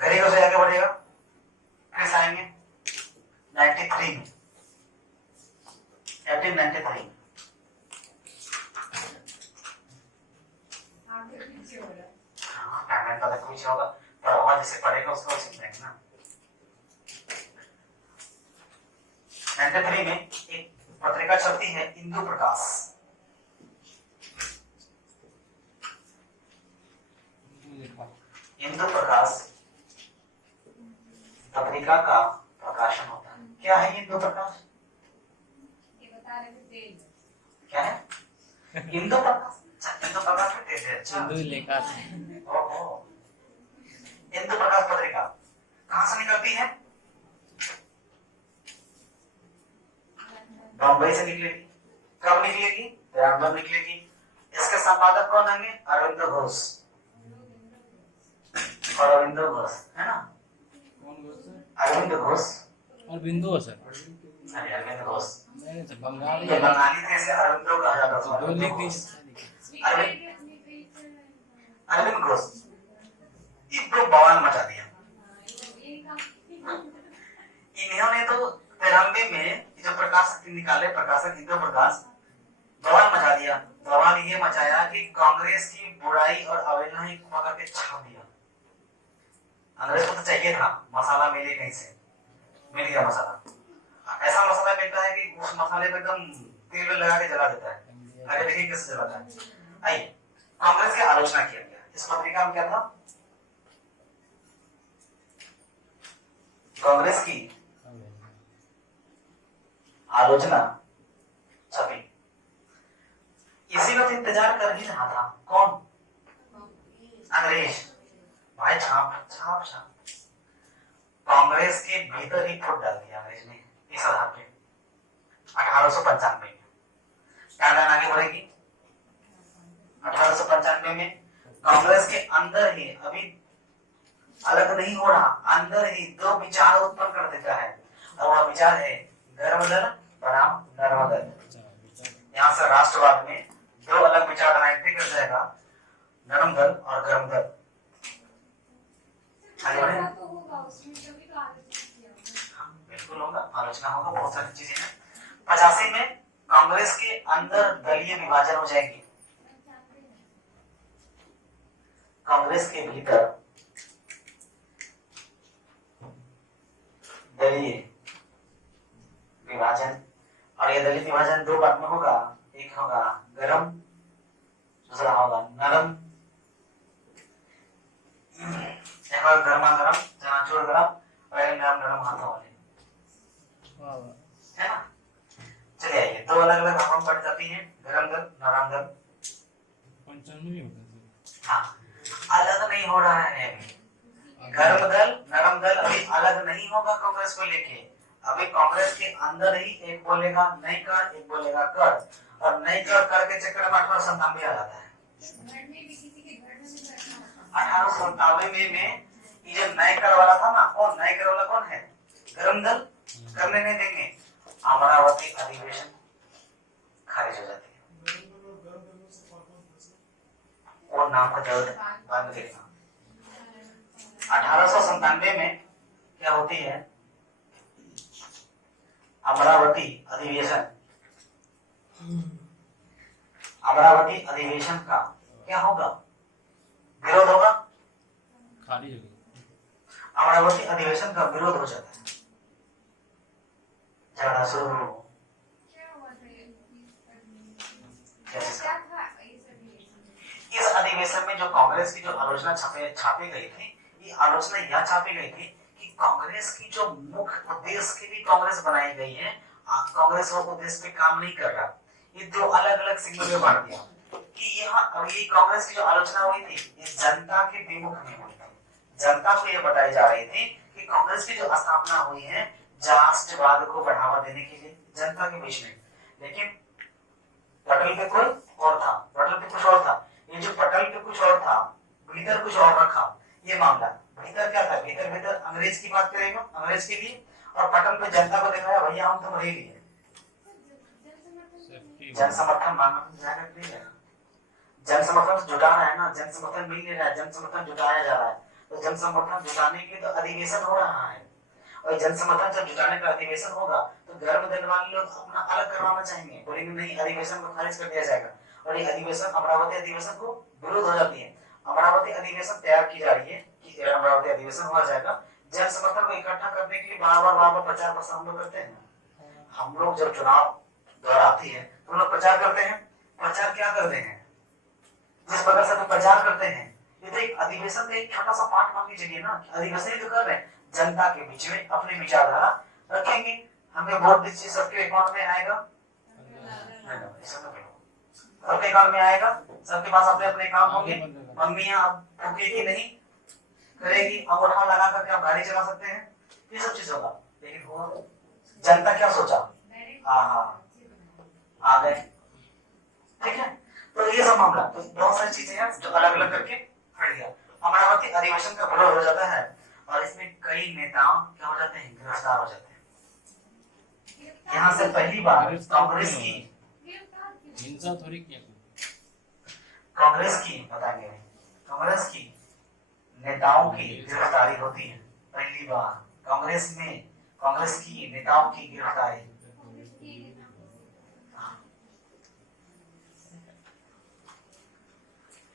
गरीबों से आगे बढ़ेगा, फिर आएंगे 93 में, 1893 टाइमलाइन पता कुछ होगा पर आवाज जैसे पड़ेगा उसको उसी में ना। 93 में एक पत्रिका चलती है इंदु प्रकाश, इंदु प्रकाश पत्रिका का प्रकाशन होता है। क्या है इंदु प्रकाश? ये बता रहे थे क्या है इंदु प्रकाश? इंदु प्रकाश में तेज है, अच्छा इंदु लेखा ओहो। इंदु प्रकाश पत्रिका कहां से निकलती है? बम्बई से निकलेगी। कब निकलेगी? नवंबर निकलेगी। इसके संपादक कौन होंगे? अरविंद घोष, अरविंद घोष है ना, अरविंद घोष और बिंदु है सर, अरे अरविंद घोष नहीं सर बंगाली ये बंगाली थे, इसे अरविंदो कहा जाता था। दो लिख दीजिए। अरविंद घोष इनको बवाल मचा दिया। इन्होंने तो 93 में जो प्रकाश निकाले, प्रकाशक इंदु प्रकाश, बवाल मचा दिया। बवाल ये मचाया कि कांग्रेस की बुराई और अवहेलना ही पकड़ के छाप दिया। अंग्रेज को तो चाहिए था मसाला, मिले कहीं से, मिल गया मसाला। ऐसा मसाला मिलता है कि उस मसाले पे एकदम तेल लगा के जला देता है। आगे देखिए कैसे जलाता है। आइए कांग्रेस की आलोचना किया गया। इस पत्रिका में क्या था? कांग्रेस की आलोचना छपी। इसी वक्त इंतजार कर ही रहा था कौन? अंग्रेज। भाई छाप छाप छाप कांग्रेस के भीतर ही फुट डाल दिया अंग्रेज ने इस आधार पे। 1895 में टाइमलाइन आगे बढ़ेगी। 1895 में कांग्रेस के अंदर ही, अभी अलग नहीं हो रहा, अंदर ही दो विचार उत्पन्न कर देता है और वह विचार है गर्मदल बनाम नर्मदल। यहाँ से राष्ट्रवाद में दो अलग विचारधाराएं कर जाएगा, नरम दल और गर्म दल। बिल्कुल होगा, आलोचना होगा, बहुत सारी चीजें हैं। 85 में कांग्रेस के अंदर दलीय विभाजन हो जाएगी, कांग्रेस के भीतर दलीय विभाजन, और ये दलीय विभाजन दो बात में होगा, एक होगा गरम, दूसरा होगा नरम। एक होगा गर्मा गरम, चनाचूर गरम, और एक नरम नरम हाथों वाले, है ना। चलिए आइए, दो अलग अलग भागों में बढ़ जाती हैं, गरम दल, नरम दल। 55 नहीं होता सर। हाँ, अलग नहीं हो रहा है अभी। गर्म दल, नरम दल अभी अलग नहीं होगा कांग्रेस को लेके। अभी कांग्रेस के अंदर ही एक बोलेगा नहीं कर, एक बोलेगा कर, और नहीं कर के चक्कर में 1897 आ जाता है। 1897 में ये जो नए कर वाला था ना, कौन नए कर वाला कौन है? गरम दल करने नहीं देंगे, अमरावती अधिवेशन खारिज हो जाती है। और नाम का जरूरत बाद में देखना। 1897 में क्या होती है? अमरावती अधिवेशन। अमरावती अधिवेशन का क्या होगा? विरोध होगा, खाली जगह। अमरावती अधिवेशन का विरोध हो जाता है, झगड़ा शुरू। इस अधिवेशन में जो कांग्रेस की जो आलोचना छापी गई थी, ये आलोचना यह छापी गई थी कि कांग्रेस की जो मुख्य उद्देश्य की भी कांग्रेस बनाई गई है, कांग्रेस वो उद्देश्य पे काम नहीं कर रहा। ये दो अलग अलग सेगमेंट में बांट दिया कि यहाँ ये कांग्रेस की जो आलोचना हुई थी, ये जनता के विमुख में हुई थी। जनता को ये बताई जा रही थी कि कांग्रेस की जो स्थापना हुई है राष्ट्रवाद को बढ़ावा देने के लिए जनता के बीच में, लेकिन पटल पे कोई और था, पटल पे कुछ और था। ये जो पटल पे कुछ और था, भीतर कुछ और रखा। ये मामला भीतर क्या था? भीतर अंग्रेज की बात करेगा, अंग्रेज के लिए, और पटल पे जनता को दिखाया भैया हम तुम्हारे लिए। जन समर्थन मांगना तो जाएगा नहीं जाएगा, जन समर्थन जुटा रहा है ना, जन समर्थन मिल नहीं रहा है, जन समर्थन जुटाया जा रहा है। तो जन समर्थन जुटाने के लिए तो अधिवेशन हो रहा है, और जन समर्थन जब जुटाने का अधिवेशन होगा तो गर्म दल वाले लोग अपना अलग करवाना चाहेंगे, बोलेंगे नहीं अधिवेशन को खारिज कर दिया जाएगा, और ये अधिवेशन अमरावती अधिवेशन को विरोध हो जाती है। अमरावती अधिवेशन तैयार की जा रही है कि अमरावती अधिवेशन हो जाएगा। जन समर्थन को इकट्ठा करने के लिए बार-बार प्रचार प्रसार हम लोग करते हैं। हम लोग जब चुनाव दौर आती है तो लोग प्रचार करते हैं। प्रचार क्या करते हैं? जिस प्रकार से हम प्रचार करते हैं, ये तो एक अधिवेशन का एक छोटा सा पार्ट मान के चलिए ना, अधिवेशन ही तो कर रहे हैं। जनता के बीच में अपनी विचारधारा रखेंगे, हमें वोट दीजिए, सबके अकाउंट में आएगा, सबके अकाउंट में आएगा, सबके पास अपने अपने काम होंगे। मम्मियां अब भूखेगी नहीं, करेगी, अंगूठा लगा करके आप गाड़ी चला सकते हैं, ये सब चीज होगा। लेकिन हुआ, जनता क्या सोचा? आ गए, ठीक है। तो ये सब मामला, तो बहुत सारी चीजें हैं जो अलग अलग करके हट गया। अमरावती अधिवेशन का विरोध हो जाता है, और इसमें कई नेताओं क्या हो जाते हैं? गिरफ्तार हो जाते हैं। यहाँ से पहली बार कांग्रेस की हिंसा थोड़ी किया, कांग्रेस की बताएंगे, कांग्रेस की नेताओं की गिरफ्तारी होती है। पहली बार कांग्रेस में कांग्रेस की नेताओं की गिरफ्तारी,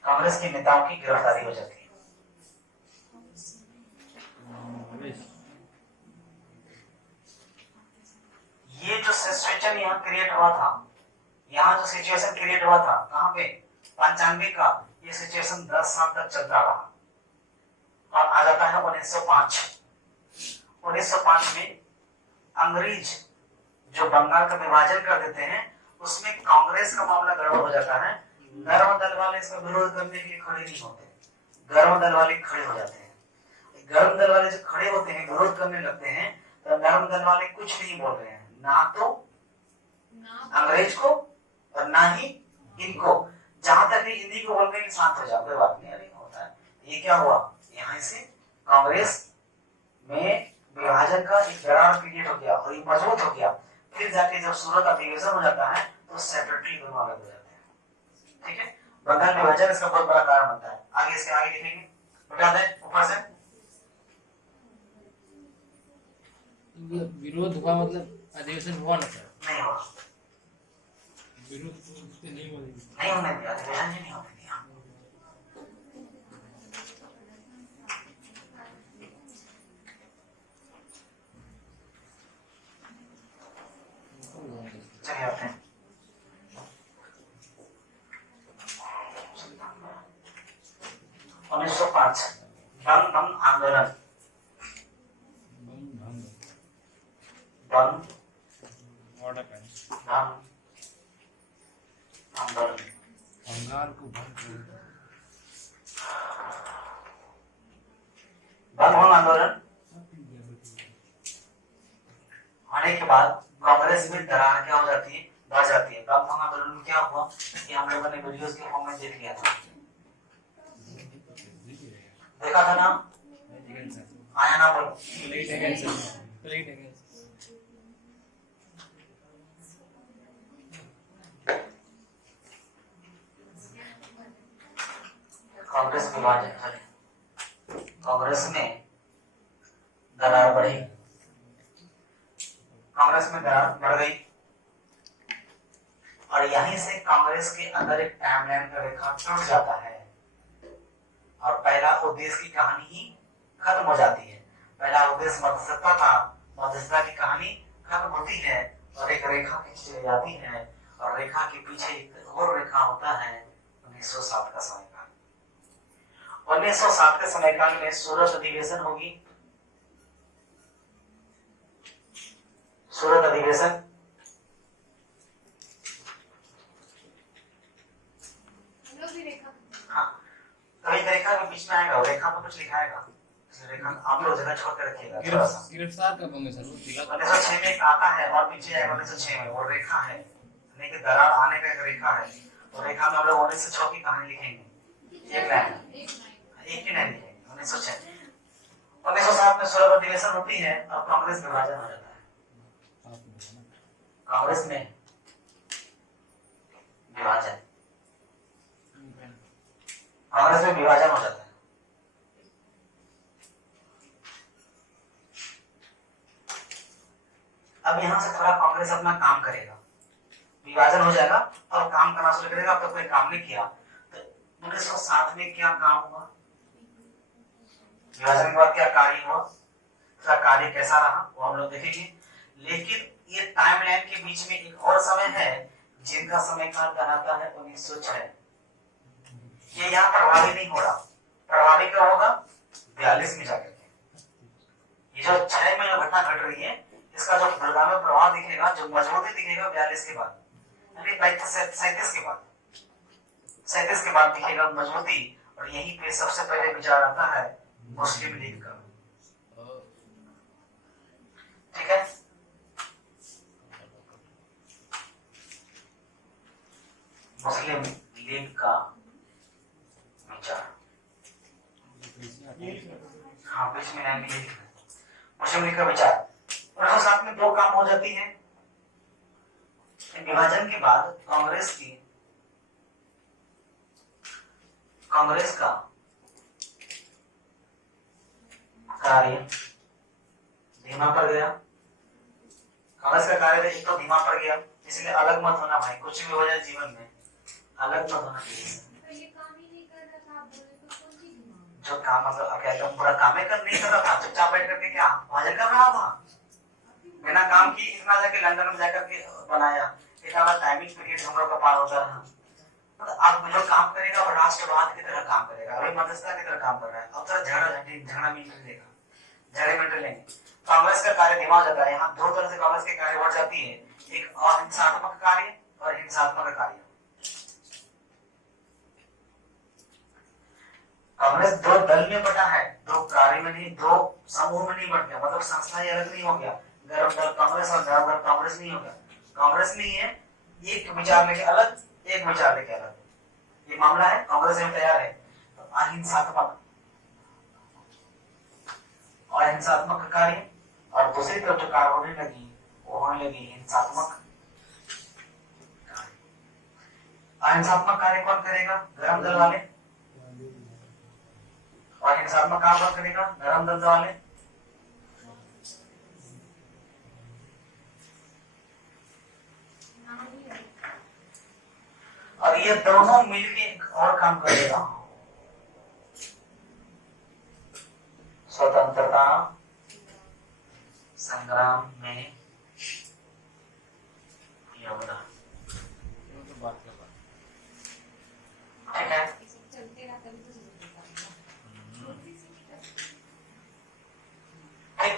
कांग्रेस के नेताओं की गिरफ्तारी हो जाती है। ये जो सिचुएशन यहाँ क्रिएट हुआ था, यहाँ जो सिचुएशन क्रिएट हुआ था, कहाँ पे? 95 का ये सिचुएशन 10 साल तक चलता रहा, और आ जाता है 1905। 1905 में अंग्रेज जो बंगाल का विभाजन कर देते हैं, उसमें कांग्रेस का मामला गड़बड़ हो जाता है। गर्म दल वाले इसका विरोध करने के लिए खड़े नहीं होते, गर्म दल वाले खड़े हो जाते हैं। गर्म दल वाले जो खड़े होते हैं, विरोध करने लगते हैं, तो गर्म दल वाले कुछ नहीं बोल रहे हैं, ना तो अंग्रेज को और ना ही इनको। जहां तक इन्हीं को बोल रहे हैं शांत हो जाओ, कोई बात नहीं, अरे होता है। ये क्या हुआ? यहाँ से कांग्रेस में विभाजन का एक दरार क्रिएट हो गया, और ये मजबूत हो गया। फिर जाके जब सूरत अधिवेशन हो जाता है तो सेपरेटली दोनों अलग हो जाते हैं, ठीक है। बंगाल विभाजन इसका बहुत बड़ा कारण बनता है। आगे इसके आगे लिखेंगे, बता दें ऊपर से। विरोध हुआ मतलब अधिवेशन हुआ ना सर? नहीं हुआ, नहीं बोलेंगे। नहीं होने दिया, अधिवेशन ही नहीं होने दिया। चलिए आते हैं 1905 बंग आंदोलन। बंग आंदोलन बंगाल को भंग बंग आंदोलन आने के बाद कांग्रेस में दरार क्या हो जाती है, बढ़ जाती है। बंग आंदोलन में क्या हुआ कि हम लोगों ने वीडियोस के फॉर्म में देख लिया था, देखा था ना, आया ना बोलो। कांग्रेस विभाजन चले, कांग्रेस में दरार बढ़ी, कांग्रेस में दरार बढ़ गई और यहीं से कांग्रेस के अंदर एक टाइमलाइन का रेखा टूट जाता है और पहला उद्देश्य की कहानी ही खत्म हो जाती है। पहला उद्देश्य मध्यस्थता था, मध्यस्थता की कहानी खत्म होती है और एक रेखा खींची जाती है और रेखा के पीछे एक और रेखा होता है 1907 का समयकाल। 1907 के समयकाल में सूरत अधिवेशन होगी, सूरत अधिवेशन। हाँ, कभी रेखा के बीच में आएगा, रेखा पर कुछ लिखा आएगा, रेखा आप लोग जगह छोड़ के रखिएगा थोड़ा सा। गिरफ्तार कब होंगे सर? 1906 में एक आता है और पीछे आएगा 1906 में, वो रेखा है, लेकिन दरार आने का एक रेखा है और रेखा में हम लोग 1906 की कहानी लिखेंगे, एक लाइन, एक ही लाइन लिखेंगे 1906। 1907 में सूरत अधिवेशन होती है और कांग्रेस विभाजन हो जाता है। कांग्रेस में विभाजन, कांग्रेस में विभाजन हो जाता है। अब यहाँ से थोड़ा कांग्रेस अपना काम करेगा, विभाजन हो जाएगा और काम करना शुरू करेगा। अब तक कोई काम नहीं किया तो 1907 में क्या काम हुआ, विभाजन के बाद क्या कार्य हुआ, उसका कार्य कैसा रहा वो हम लोग देखेंगे। लेकिन ये टाइमलाइन के बीच में एक और समय है जिनका समय काल कहलाता है 1906। ये यहाँ प्रभावी नहीं हो रहा, प्रभावी क्या होगा 42 में जाकर के। ये जो 6 में जो घटना घट रही है इसका जो दुर्गामी प्रभाव दिखेगा, जो मजबूती दिखेगा 42 के बाद, यानी 37 के बाद, 37 के बाद दिखेगा मजबूती। और यहीं पे सबसे पहले विचार आता है मुस्लिम लीग का, ठीक है। मुस्लिम लीग का विचार, हाँ बीच में नाम लिखना, मुस्लिम लीग का विचार। 1907 में दो काम हो जाती है। विभाजन के बाद कांग्रेस का कार्य धीमा पड़ गया। कांग्रेस का कार्य एक तो धीमा पड़ गया, इसलिए अलग मत होना भाई, कुछ भी हो जाए जीवन में अलग मत होना चाहिए। जो काम मतलब क्या तुम पूरा काम ही नहीं कर रहा था, चुपचाप बैठ करके क्या भजन कर रहा था, बिना काम की इतना जाके लंदन में जाकर के बनाया, इतना टाइमिंग पीरियड हम लोग का पार होता रहा। मतलब अब जो काम करेगा वो राष्ट्रवाद की तरह काम करेगा, अभी मध्यस्थता की तरह काम कर रहा है। अब तो झगड़ा मिलेगा, झगड़े मिनट लेंगे। कांग्रेस का कार्य धीमा हो जाता है। यहाँ दो तरह से कांग्रेस के कार्य बढ़ जाती है, एक अहिंसात्मक कार्य और हिंसात्मक कार्य। कांग्रेस दो दल में बटा है, दो कार्य में नहीं, दो समूह में नहीं बट गया, मतलब संस्था ही अलग नहीं हो गया। गर्म दल कांग्रेस और गर्म दल कांग्रेस नहीं हो गया, कांग्रेस नहीं है। एक विचार लेके अलग, एक विचार लेके अलग, ये मामला है। कांग्रेस में तैयार है तो अहिंसात्मक और हिंसात्मक कार्य, और दूसरी तरफ जो कार्य होने लगी वो होने लगी हिंसात्मक। अहिंसात्मक कार्य कौन करेगा, गर्म दल वाले, और हिंसात्मक काम कौन करेगा, नरम दल वाले। और ये दोनों मिलके एक और काम करेगा, स्वतंत्रता संग्राम में योगदान। तो बात कर रहा ठीक है, चलते रहा तभी तो ठीक।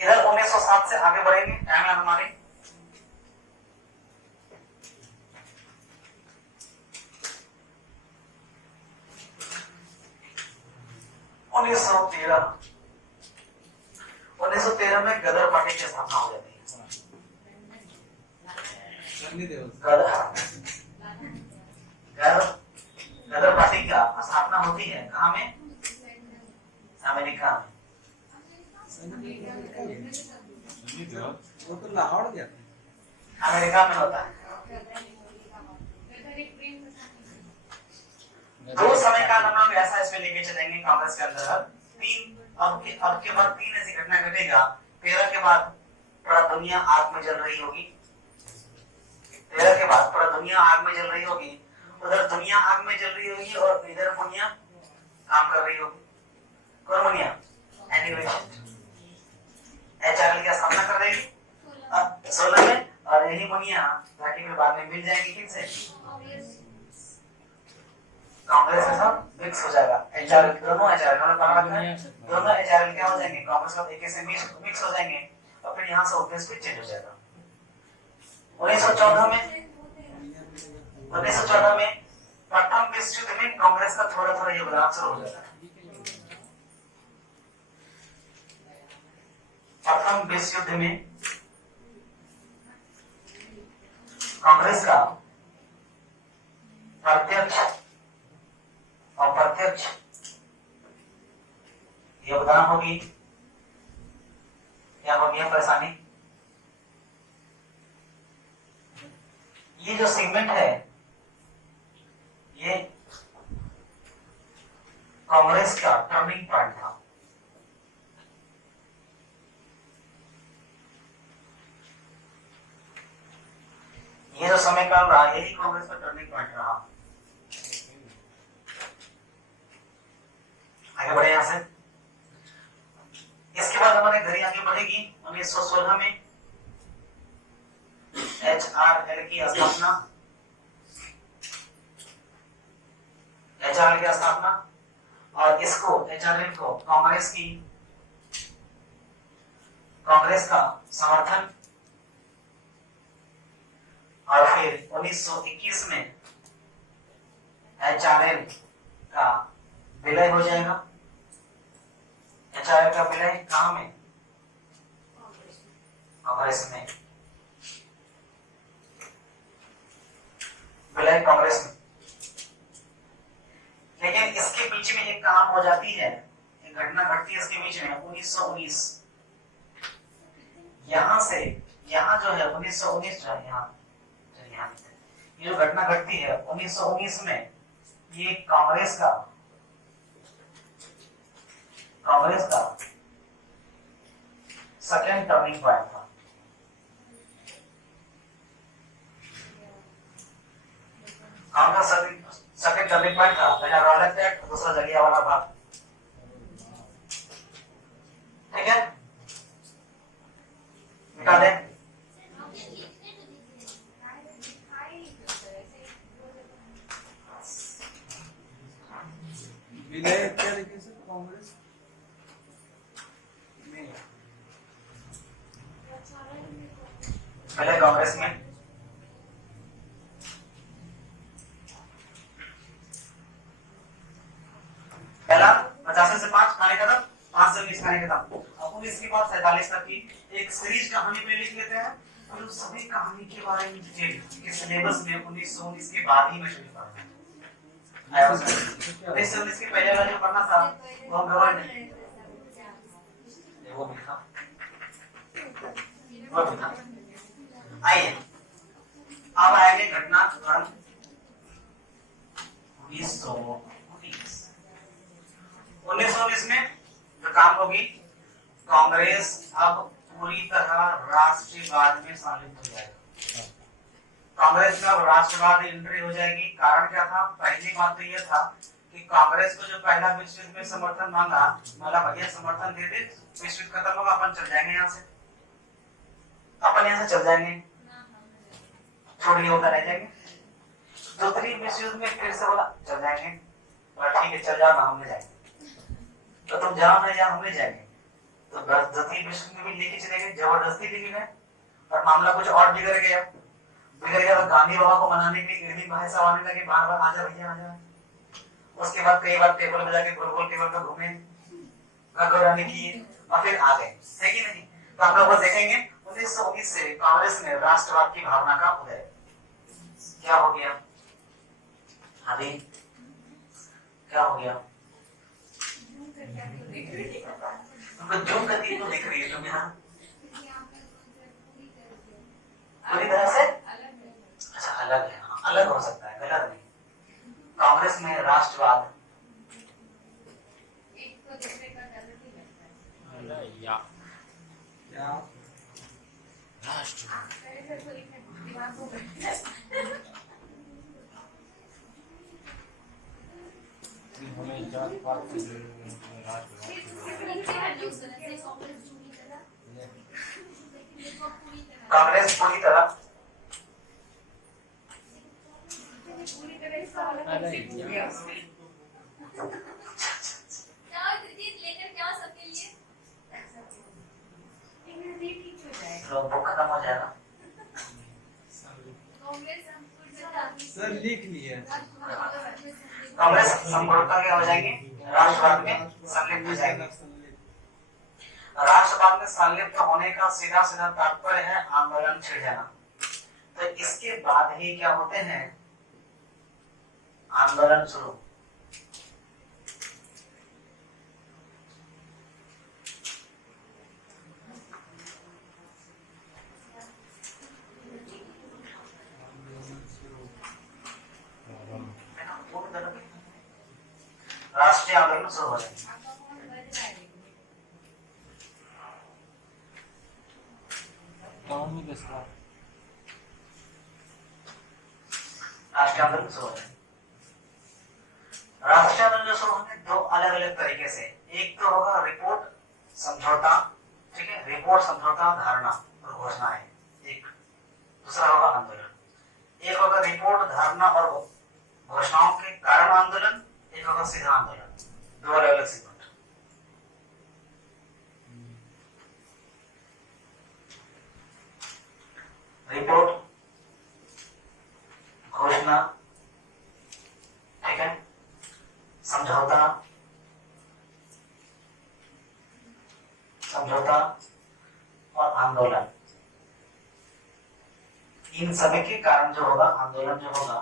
इधर 1907 से आगे बढ़ेंगे, टाइम है हमारे। उन्नीस सौ तेरह में गदर पार्टी की स्थापना हो जाती है। सन्नी देओल। गदर पार्टी का स्थापना होती है कहाँ में? अमेरिका में। वो तो लाहौर गया था। अमेरिका में होता है। है। दो समय काल हम लोग ऐसा इसमें लेके चलेंगे कांग्रेस के अंदर। तीन अब के बाद तीन ऐसी घटना घटेगा। 13 के बाद पूरा दुनिया आग में जल रही होगी। 13 के बाद पूरा दुनिया आग में जल रही होगी। उधर दुनिया आग में जल रही होगी और इधर दुनिया काम कर रही होगी। कौन दुनिया? एचआरएल की स्थापना कर देगी 16 में, और यही मुनिया घाटी में बाद में मिल जाएगी किनसे? कांग्रेस के साथ मिक्स हो जाएगा। एचआरएल दोनों एचआरएल क्या हो जाएंगे? कांग्रेस के एक से मिक्स हो जाएंगे और फिर यहाँ से ऑफिस भी चेंज हो जाएगा। 1914 में प्रथम विश्व युद्ध में कांग्रेस का थोड़ा थोड़ा योगदान शुरू हो जाता है। प्रथम विश्व युद्ध में कांग्रेस का प्रत्यक्ष अप्रत्यक्ष योगदान होगी। क्या होगी परेशानी? ये जो सेगमेंट है ये कांग्रेस का टर्निंग पॉइंट था। ये जो समय काल रहा यही कांग्रेस का टर्निंग पॉइंट रहा। आगे बढ़े यहां से। इसके बाद हमारे घड़ी आगे बढ़ेगी 1916 में एचआरएल की स्थापना। एचआरएल की स्थापना और इसको एचआरएल को कांग्रेस का समर्थन। और फिर 1921 में एचआरएल का विलय हो जाएगा। एचआरएल का विलय कहां में? कांग्रेस में। विलय कांग्रेस में। लेकिन इसके बीच में एक काम हो जाती है, एक घटना घटती है इसके बीच में 1919। यहां से यहां जो है 1919 जो है यहाँ ये जो घटना घटती है 1919 में, ये कांग्रेस का सेकेंड टर्निंग पॉइंट था। कांग्रेस सेकेंड टर्निंग पॉइंट था। पहला रॉलेट एक्ट, दूसरा जलियांवाला बाग। ठीक है, मिटा दें। विलय क्या लिखे सर कांग्रेस में? पहले कांग्रेस में पहला 85 से 5 खाने खत्म, 5 से 20 खाने खत्म। अब 19 के बाद 47 तक की एक सीरीज कहानी पे लिख लेते हैं और उस सभी कहानी के बारे में डिटेल के सिलेबस में 1919 के बाद ही में शुरू करना है। 1919 के पहले वाला जो पढ़ना था वो हम गवर्नमेंट वो भी था। आइए अब आएंगे घटनाक्रम 1919 में जो काम होगी, कांग्रेस अब पूरी तरह राष्ट्रीयवाद में शामिल हो जाएगा। कांग्रेस में अब राष्ट्रवाद एंट्री हो जाएगी। कारण क्या था? पहली बात तो यह था कि कांग्रेस को जो पहला विश्व युद्ध में समर्थन मांगा, मतलब भैया समर्थन दे दे, विश्व युद्ध खत्म होगा, अपन चल जाएंगे यहाँ से, अपन यहाँ से चल जाएंगे, थोड़ी होकर रह जाएंगे। दूसरी विश्व युद्ध में फिर से बोला चल जाएंगे, ठीक है चल जाओ ना, हम ले जाएंगे। तो तुम जाओ ना जाओ, हम ले जाएंगे। तो द्वितीय विश्व युद्ध में भी लेके चले गए, जबरदस्ती लेके गए, और मामला कुछ और बिगड़ गया। तो गांधी बाबा को मनाने के लिए इर्विन भाई साहब आने लगे, बार बार आजा भैया आजा। उसके बाद कई बार टेबल बजा के गोल गोल टेबल पर घूमे, गगौरानी किए, और फिर आ गए, है कि नहीं? तो आप लोग देखेंगे 1919 से कांग्रेस में राष्ट्रवाद की भावना का उदय। क्या हो गया अभी? क्या हो गया? हमको जूम करती तो दिख रही है तुम यहाँ पूरी तरह से? अच्छा अलग है, हाँ, अलग हो सकता है, गलत नहीं। कांग्रेस में राष्ट्रवाद या क्या राष्ट्र हमें जात पात से कांग्रेस पूरी तरह बुक खत्म हो जाएगा। सर लिख लिए? कांग्रेस संपूर्णता क्या हो जाएगी? राष्ट्रवाद में संलिप्त हो जाएगी। राष्ट्रवाद में संलिप्त होने का सीधा सीधा तात्पर्य है आंदोलन छिड़ जाना। तो इसके बाद ही क्या होते हैं? आंदोलन शुरू। राष्ट्रीय आंदोलन शुरू हो जाएगा। राष्ट्रीय आंदोलन शुरू हो जाएगा। राष्ट्रीय आंदोलन शुरू होंगे दो अलग अलग तरीके से। एक तो होगा रिपोर्ट समझौता, ठीक है, रिपोर्ट समझौता धारणा और घोषणाएं एक। दूसरा होगा आंदोलन। एक होगा रिपोर्ट धारणा और घोषणाओं के कारण आंदोलन, एक होगा सीधा आंदोलन। दो अलग अलग सेगमेंट। रिपोर्ट, घोषणा, ठीक है, समझौता, समझौता और आंदोलन। इन सभी के कारण जो होगा आंदोलन जो होगा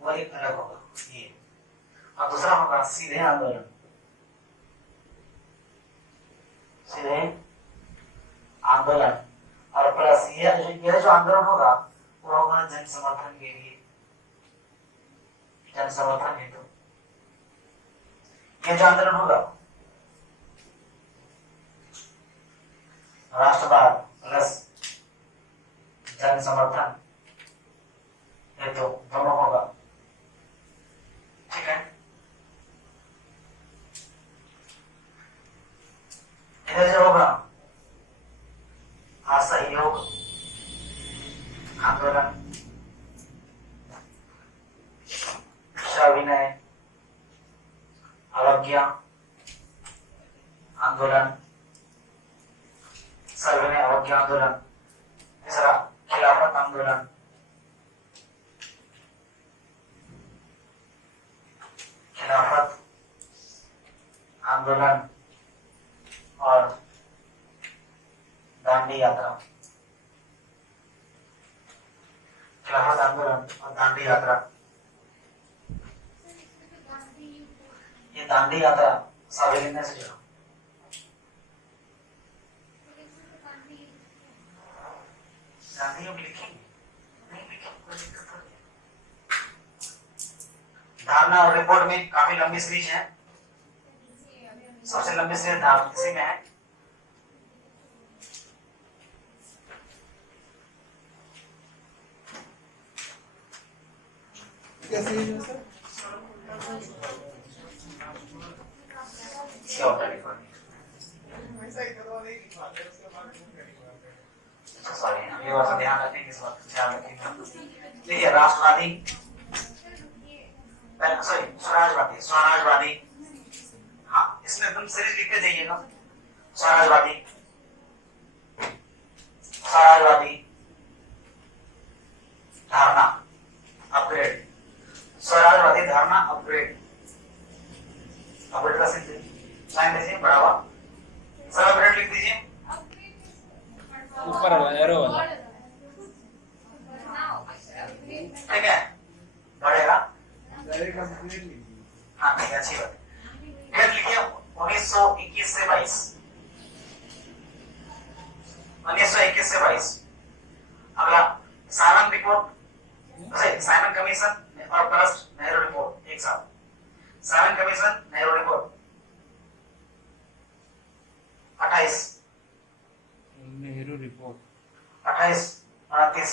वो एक अलग होगा ये। और दूसरा होगा सीधे आंदोलन। सीधे आंदोलन और प्लस यह जो आंदोलन होगा वो होगा जन समर्थन के लिए, जन समर्थन हेतु। ये जो आंदोलन होगा राष्ट्रवाद प्लस जन समर्थन हेतु दोनों होगा, ठीक है। इधर जो होगा असहयोग आंदोलन, सविनय, अवज्ञा आंदोलन, सविनय अवज्ञा आंदोलन। तीसरा खिलाफत आंदोलन, खिलाफत आंदोलन और दांडी यात्रा। खिलाफत आंदोलन और दांडी यात्रा। ये दांडी यात्रा सार्वजनिक से जुड़ा। गांधी योग लिखेंगे नहीं लिखेंगे कोई दिक्कत नहीं। धारणा और रिपोर्ट में काफी लंबी सीरीज है। सबसे लंबी सीरीज धारणा इसी में है। इसका सही है सर। क्या होता है सॉरी ये बात ध्यान रखेंगे, इस बात ध्यान रखेंगे। देखिए राष्ट्रवादी, सॉरी स्वराजवादी, स्वराजवादी, हाँ इसमें एकदम सीरीज लिख के जाइएगा। स्वराजवादी, स्वराजवादी धारणा अपग्रेड, स्वराजवादी धारणा अपग्रेड, अपग्रेड का साइन दीजिए बढ़ावा, सब अपग्रेड लिख दीजिए ऊपर वाला एरो वाला। ठीक है बढ़ेगा। डायरेक्ट अपग्रेड लीजिए। हाँ ठीक है अच्छी बात। फिर लिखिए 1921 से 22, 1921 से 22। अगला साइमन रिपोर्ट, साइमन कमीशन और प्लस नेहरू रिपोर्ट एक साथ। Simon commission, Nehru report 28, Nehru report 28, 29।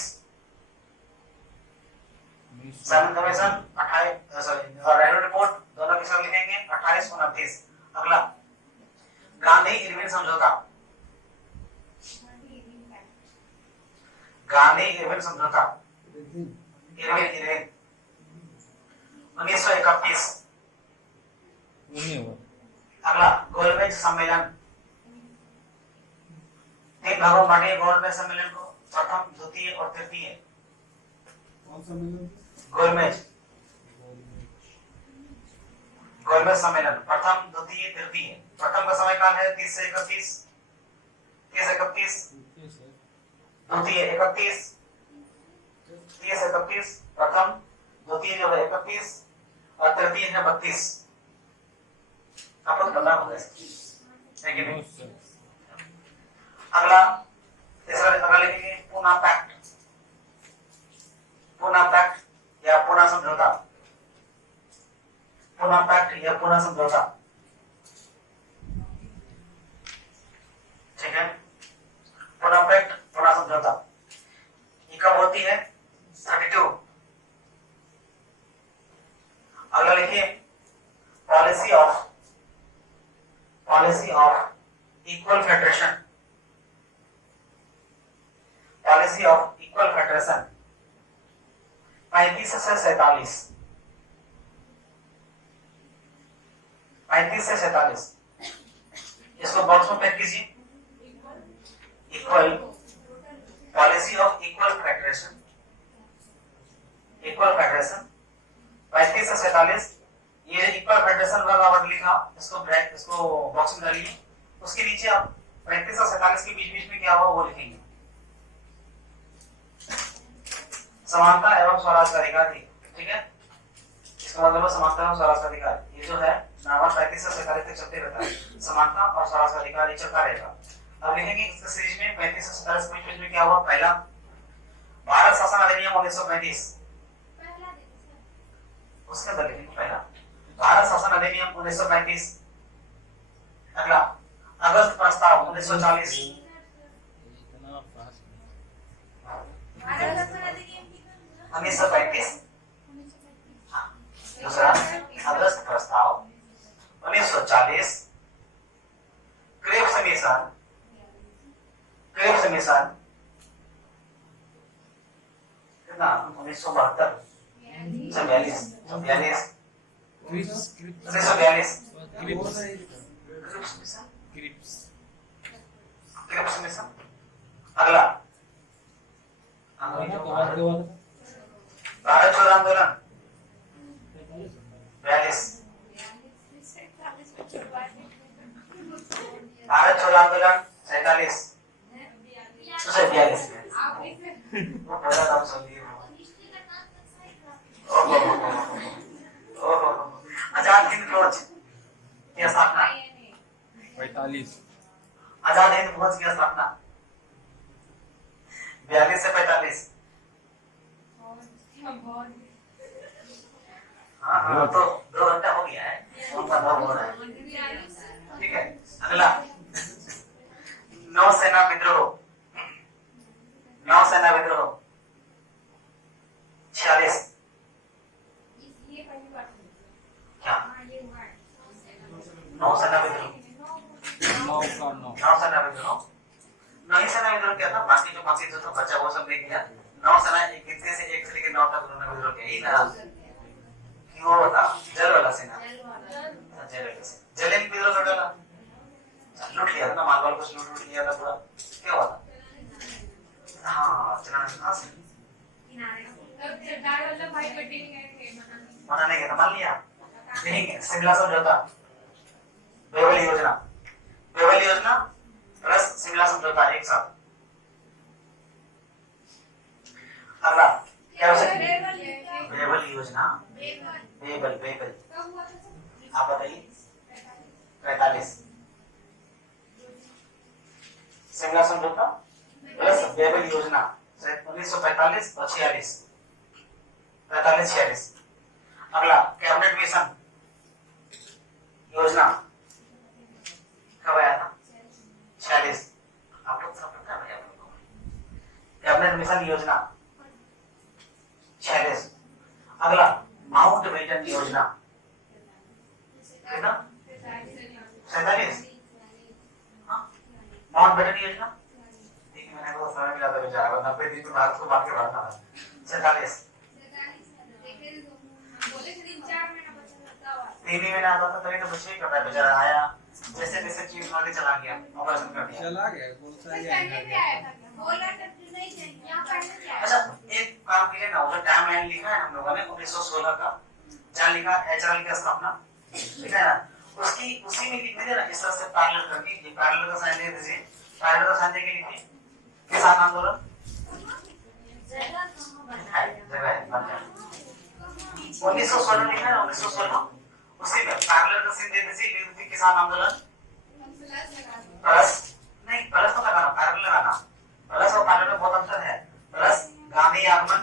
Simon commission 28, sorry और नेहरू रिपोर्ट दोनों के साथ लिखेंगे 28, 29। अगला गांधी इरविन समझौता, गांधी इरविन समझौता, इरविन इरविन 1931। नहीं हुआ। अगला गोलमेज सम्मेलन, 3 भागों में बांटिए गोलमेज सम्मेलन को, प्रथम, द्वितीय और तृतीय। कौन सा मिलन? गोलमेज, गोलमेज सम्मेलन प्रथम, द्वितीय, तृतीय। प्रथम का समय काल है 30 से 31, 30 से 31, द्वितीय 31, 30 से 31 प्रथम, द्वितीय जो है 31 और तृतीय है 32। आपको तो पता होगा है कि नहीं? अगला तीसरा, अगला लिखेंगे पूना पैक्ट, पूना पैक्ट या पूना समझौता, पूना पैक्ट या पूना समझौता। ठीक है पूना पैक्ट, पूना समझौता ये कब होती है? 32। अगला लिखिए policy of, policy of equal federation, policy of equal federation 35 से 47, 35 से 47। इसको बॉक्स में पैक कीजिए। Equal, policy of equal federation, equal federation 35 से 47। ये इक्वल फेडरेशन वाला वर्ड लिखा, इसको ब्रैकेट, इसको बॉक्स में डालिए। उसके नीचे आप 35 और 47 के बीच बीच में क्या हुआ वो लिखेंगे। समानता एवं स्वराज का अधिकार, ठीक है इसका मतलब समानता एवं स्वराज का अधिकार। ये जो है नामा 35 से 47 तक चलते रहता है, समानता और स्वराज का अधिकार ये चलता रहेगा। अब लिखेंगे इस सीरीज में 35 से 47 के बीच में क्या हुआ। पहला भारत शासन अधिनियम 1935, उसके अंदर लिखेंगे पहला भारत शासन अधिनियम 1935। अगला अगस्त प्रस्ताव 1940, इतना फास्ट 1935। दूसरा अगस्त प्रस्ताव 1940, क्रिप्स मिशन, क्रिप्स मिशन कितना 1972, 1942, 1942, Cripps 1942 Cripps Cripps mission, Cripps Cripps mission. अगला भारत छोड़ो आंदोलन 42, भारत छोड़ो आंदोलन 47, 42 वो पहला नाम सुन लिए। ओहो आजाद हिंद फौज की स्थापना 45 आजाद हिंद फौज की स्थापना 42 से 45। हाँ तो 2 घंटा हो गया है, उनका 9 हो रहा है। ठीक है अगला नौसेना विद्रोह, नौसेना विद्रोह 46, नौसेना विद्रोह, 9 का 9 नौसेना विद्रोह, नौसेना विद्रोह क्या था? बाकी जो था बचा वो सब नहीं किया। नौसेना एक कितने से 1 से लेकर 9 तक उन्होंने विद्रोह किया। यही ना क्यों होता? जल वाला सेना, जल वाला सेना, जलेन विद्रोह कर डाला, लूट लिया था ना, मालवाल को लूट लिया था पूरा। क्या हुआ था? हाँ, चलाना कहाँ से मनाने गया था, मान लिया नहीं। शिमला समझौता, बेवल योजना, बेवल योजना प्लस शिमला समझौता एक साथ। अगला क्या हो सकता है? बेवल योजना, बेवल बेवल आप बताइए। 45 शिमला समझौता प्लस बेवल योजना 1945 और 46, 45-46। अगला कैबिनेट मिशन योजना कब आया था? 46। आप लोग सब पता है आपको? कैबिनेट मिशन योजना 46। अगला माउंट बेटन योजना कितना? 47। माउंट बेटन योजना देखिए, मैंने तो समय मिला था बेचारा, 90 दिन में भारत को बांट के बढ़ना था। 47 3 महीने आता था तभी तो कुछ नहीं करता बेचारा, आया जैसे तैसे चीज आगे चला गया, ऑपरेशन कर दिया। चला गया कौन सा अच्छा एक काम किया ना, उधर टाइम लाइन लिखा है हम लोगों ने 1916 का, जहाँ लिखा एचआरएल की स्थापना लिखा है ना, उसकी उसी में लिख दीजिए ना, इस तरह से पैरेलल करके। ये पैरेलल का साइन दे दीजिए, पैरेलल का साइन देके लिखिए किसान आंदोलन। जगह है बन जाए 1916 लिखा है, 1916 उसी में पैरेलल का साइन दे दीजिए, लिख दीजिए किसान आंदोलन प्लस नहीं प्लस तो लगाना, पैरेलल लगाना, प्लस और पैरेलल में बहुत अंतर है। प्लस गांधी आगमन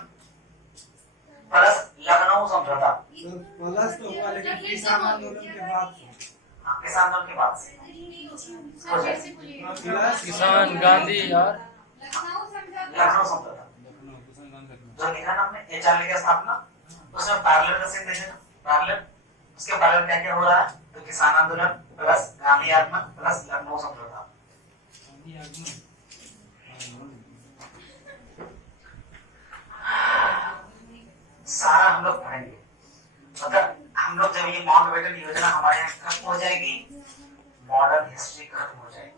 प्लस लखनऊ समझौता। प्लस तो हुआ लेकिन किसान आंदोलन के बाद हाँ, किसान आंदोलन के बाद से प्लस किसान गांधी और लखनऊ समझौता जो लिखा ना हमने एचआरएल की स्थापना, उसमें पैरेलल का साइन दे देना, पैरेलल उसके पैरेलल क्या क्या हो रहा है? तो किसान आंदोलन प्लस गांधी आगमन प्लस लखनऊ समझौता। सारा हम लोग पढ़ेंगे, मतलब हम लोग जब ये माउंट बेटन योजना हमारे यहाँ खत्म हो जाएगी, मॉडर्न हिस्ट्री खत्म हो जाएगी।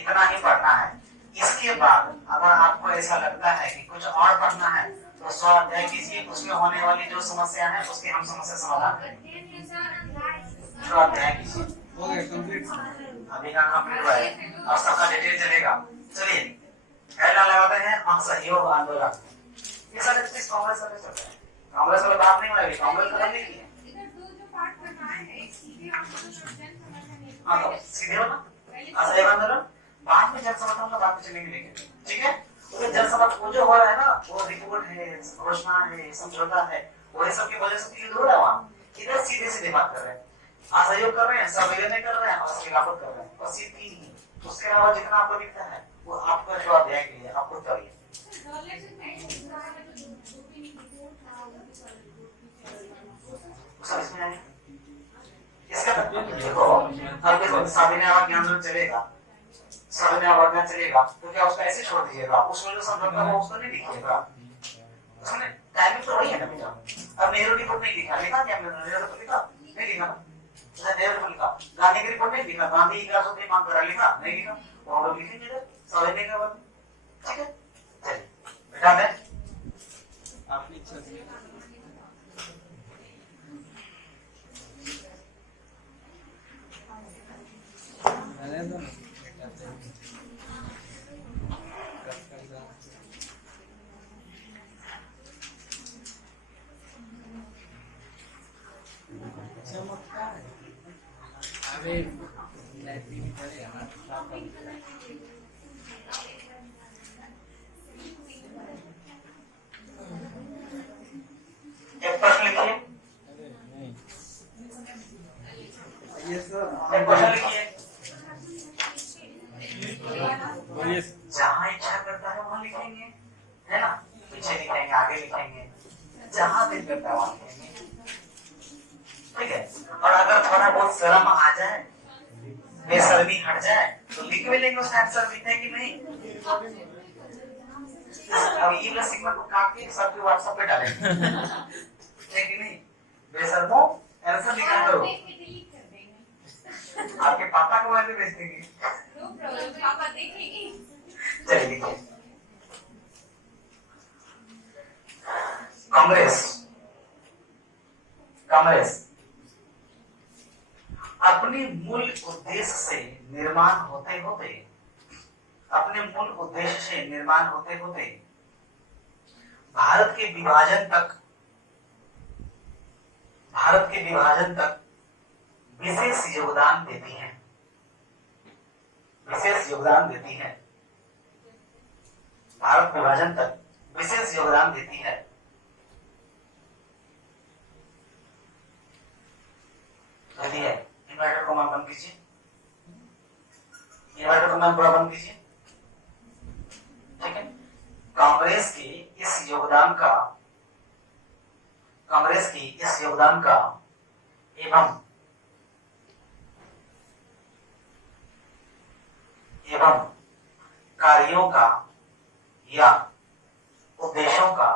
इतना ही पढ़ना है। इसके बाद अगर आपको ऐसा लगता है कि कुछ और पढ़ना है तो स्वाध्याय कीजिए, उसमें होने वाली जो समस्या है उसकी हम समस्या समाधान करेंगे। स्वाध्याय कीजिए, हो गया कंप्लीट। अभी का कंप्लीट हुआ है और सबका डिटेल चलेगा। चलिए हेडलाइन लगाते हैं, असहयोग आंदोलन। ये सारे चीज कांग्रेस वाले चल रहे हैं, कांग्रेस वाले बात नहीं मानेगी, कांग्रेस कदम नहीं किया। हाँ तो सीधे हो ना, असहयोग आंदोलन बाद में जन समर्थन का बात चलेंगे, लेकिन ठीक है। तो जन समर्थन वो जो हो रहा है ना, वो रिपोर्ट है, घोषणा है, समझौता है, वही सब की वजह से युद्ध हो रहा है वहाँ। इधर सीधे सीधे बात कर रहे हैं, असहयोग कर रहे हैं, संवेदन कर रहे हैं और खिलाफत कर रहे हैं, बस ये तीन ही। उसके अलावा जितना आपको दिखता है वो आपका जो अध्याय के लिए आपको चाहिए। समझ में आया? इसका देखो, अब देखो साबिना आंदोलन चलेगा, साबिना आंदोलन चलेगा तो क्या उसको ऐसे छोड़ दीजिएगा? उसमें जो समझौता हो उसको नहीं लिखिएगा, उसमें टाइमिंग तो वही है ना बेटा। अब नेहरू रिपोर्ट नहीं लिखा, लिखा क्या नेहरू रिपोर्ट लिखा? नहीं लिखा ना, नेहरू रिपोर्ट लिखा। गांधी की रिपोर्ट नहीं लिखा, गांधी की राष्ट्रपति मांग करा लिखा? नहीं लिखा। वो हम लोग लिखेंगे समझने के बाद, ठीक है। चलिए बेटा मैं आपकी इच्छा से अभी एक प्रश्न लिखिए, ये सर एक क्वेश्चन लिखिए। बोलिए। जहाँ इच्छा करता है वहाँ लिखेंगे, है ना? पीछे लिखेंगे, आगे लिखेंगे, जहाँ दिल करता है वहाँ लिखेंगे। ठीक है। और अगर थोड़ा बहुत शर्म आ जाए, बेशर्मी हट जाए, तो लिख भी लेंगे उसका आंसर भी है कि नहीं। अब ये वाला सिग्नल को काट के सबके व्हाट्सएप पे डालेंगे, है कि नहीं। बेशर्मो आंसर लिखा करो, आपके पापा को वाले भेज देंगे। पापा देखेंगे। चलिए लिखिए। कांग्रेस अपने मूल उद्देश्य से निर्माण होते होते भारत के विभाजन तक विशेष योगदान देती है। भारत विभाजन तक विशेष योगदान देती है। जल्दी है, इन्वर्टर को मैम बंद कीजिए, इन्वर्टर को मैम पूरा बंद कीजिए। ठीक है। कांग्रेस की इस योगदान का एवं कार्यों का या उद्देश्यों का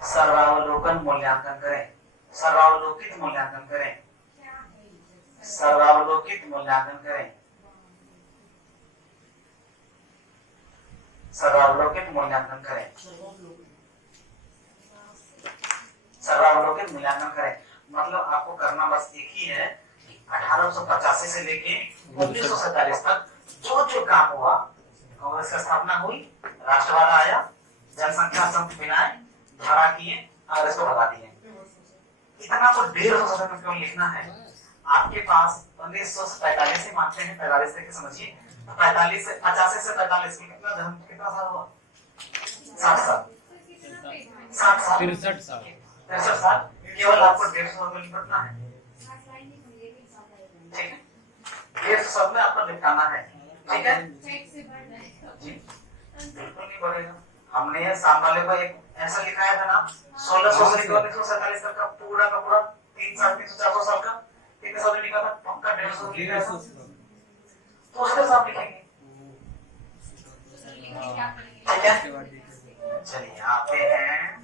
सर्वावलोकित मूल्यांकन करें। सर्वावलोकित मूल्यांकन करें। सर्वावलोकित मूल्यांकन करें। सर्वावलोकित मूल्यांकन करें। सर्वावलोकित मूल्यांकन करें मतलब आपको करना बस एक ही है, 1885 से लेके 1947 तक जो जो काम हुआ, कांग्रेस की स्थापना हुई, राष्ट्रवाद आया, जनसंख्या संघ बनाए, धारा किए और इसको भगा दिए। इतना तो 150 सफा में क्यों लिखना है? आपके पास 1945 से मानते हैं, 45 से समझिए, 45 से 85 से 45 में कितना साल हुआ? 60 साल। 60 साल 63 साल 63 साल केवल आपको 150 साल में निपटना है। ठीक है, 150 साल में आपको निपटाना है। ठीक है जी, बिल्कुल नहीं बढ़ेगा। हमने साल वाले को एक ऐसा लिखाया था ना, 1600 से लेकर 1947 तक का पूरा 300 400 साल का कितने साल में लिखा था? पक्का 150 लिखा था। तो उसके साथ लिखेंगे। ठीक है, चलिए आते हैं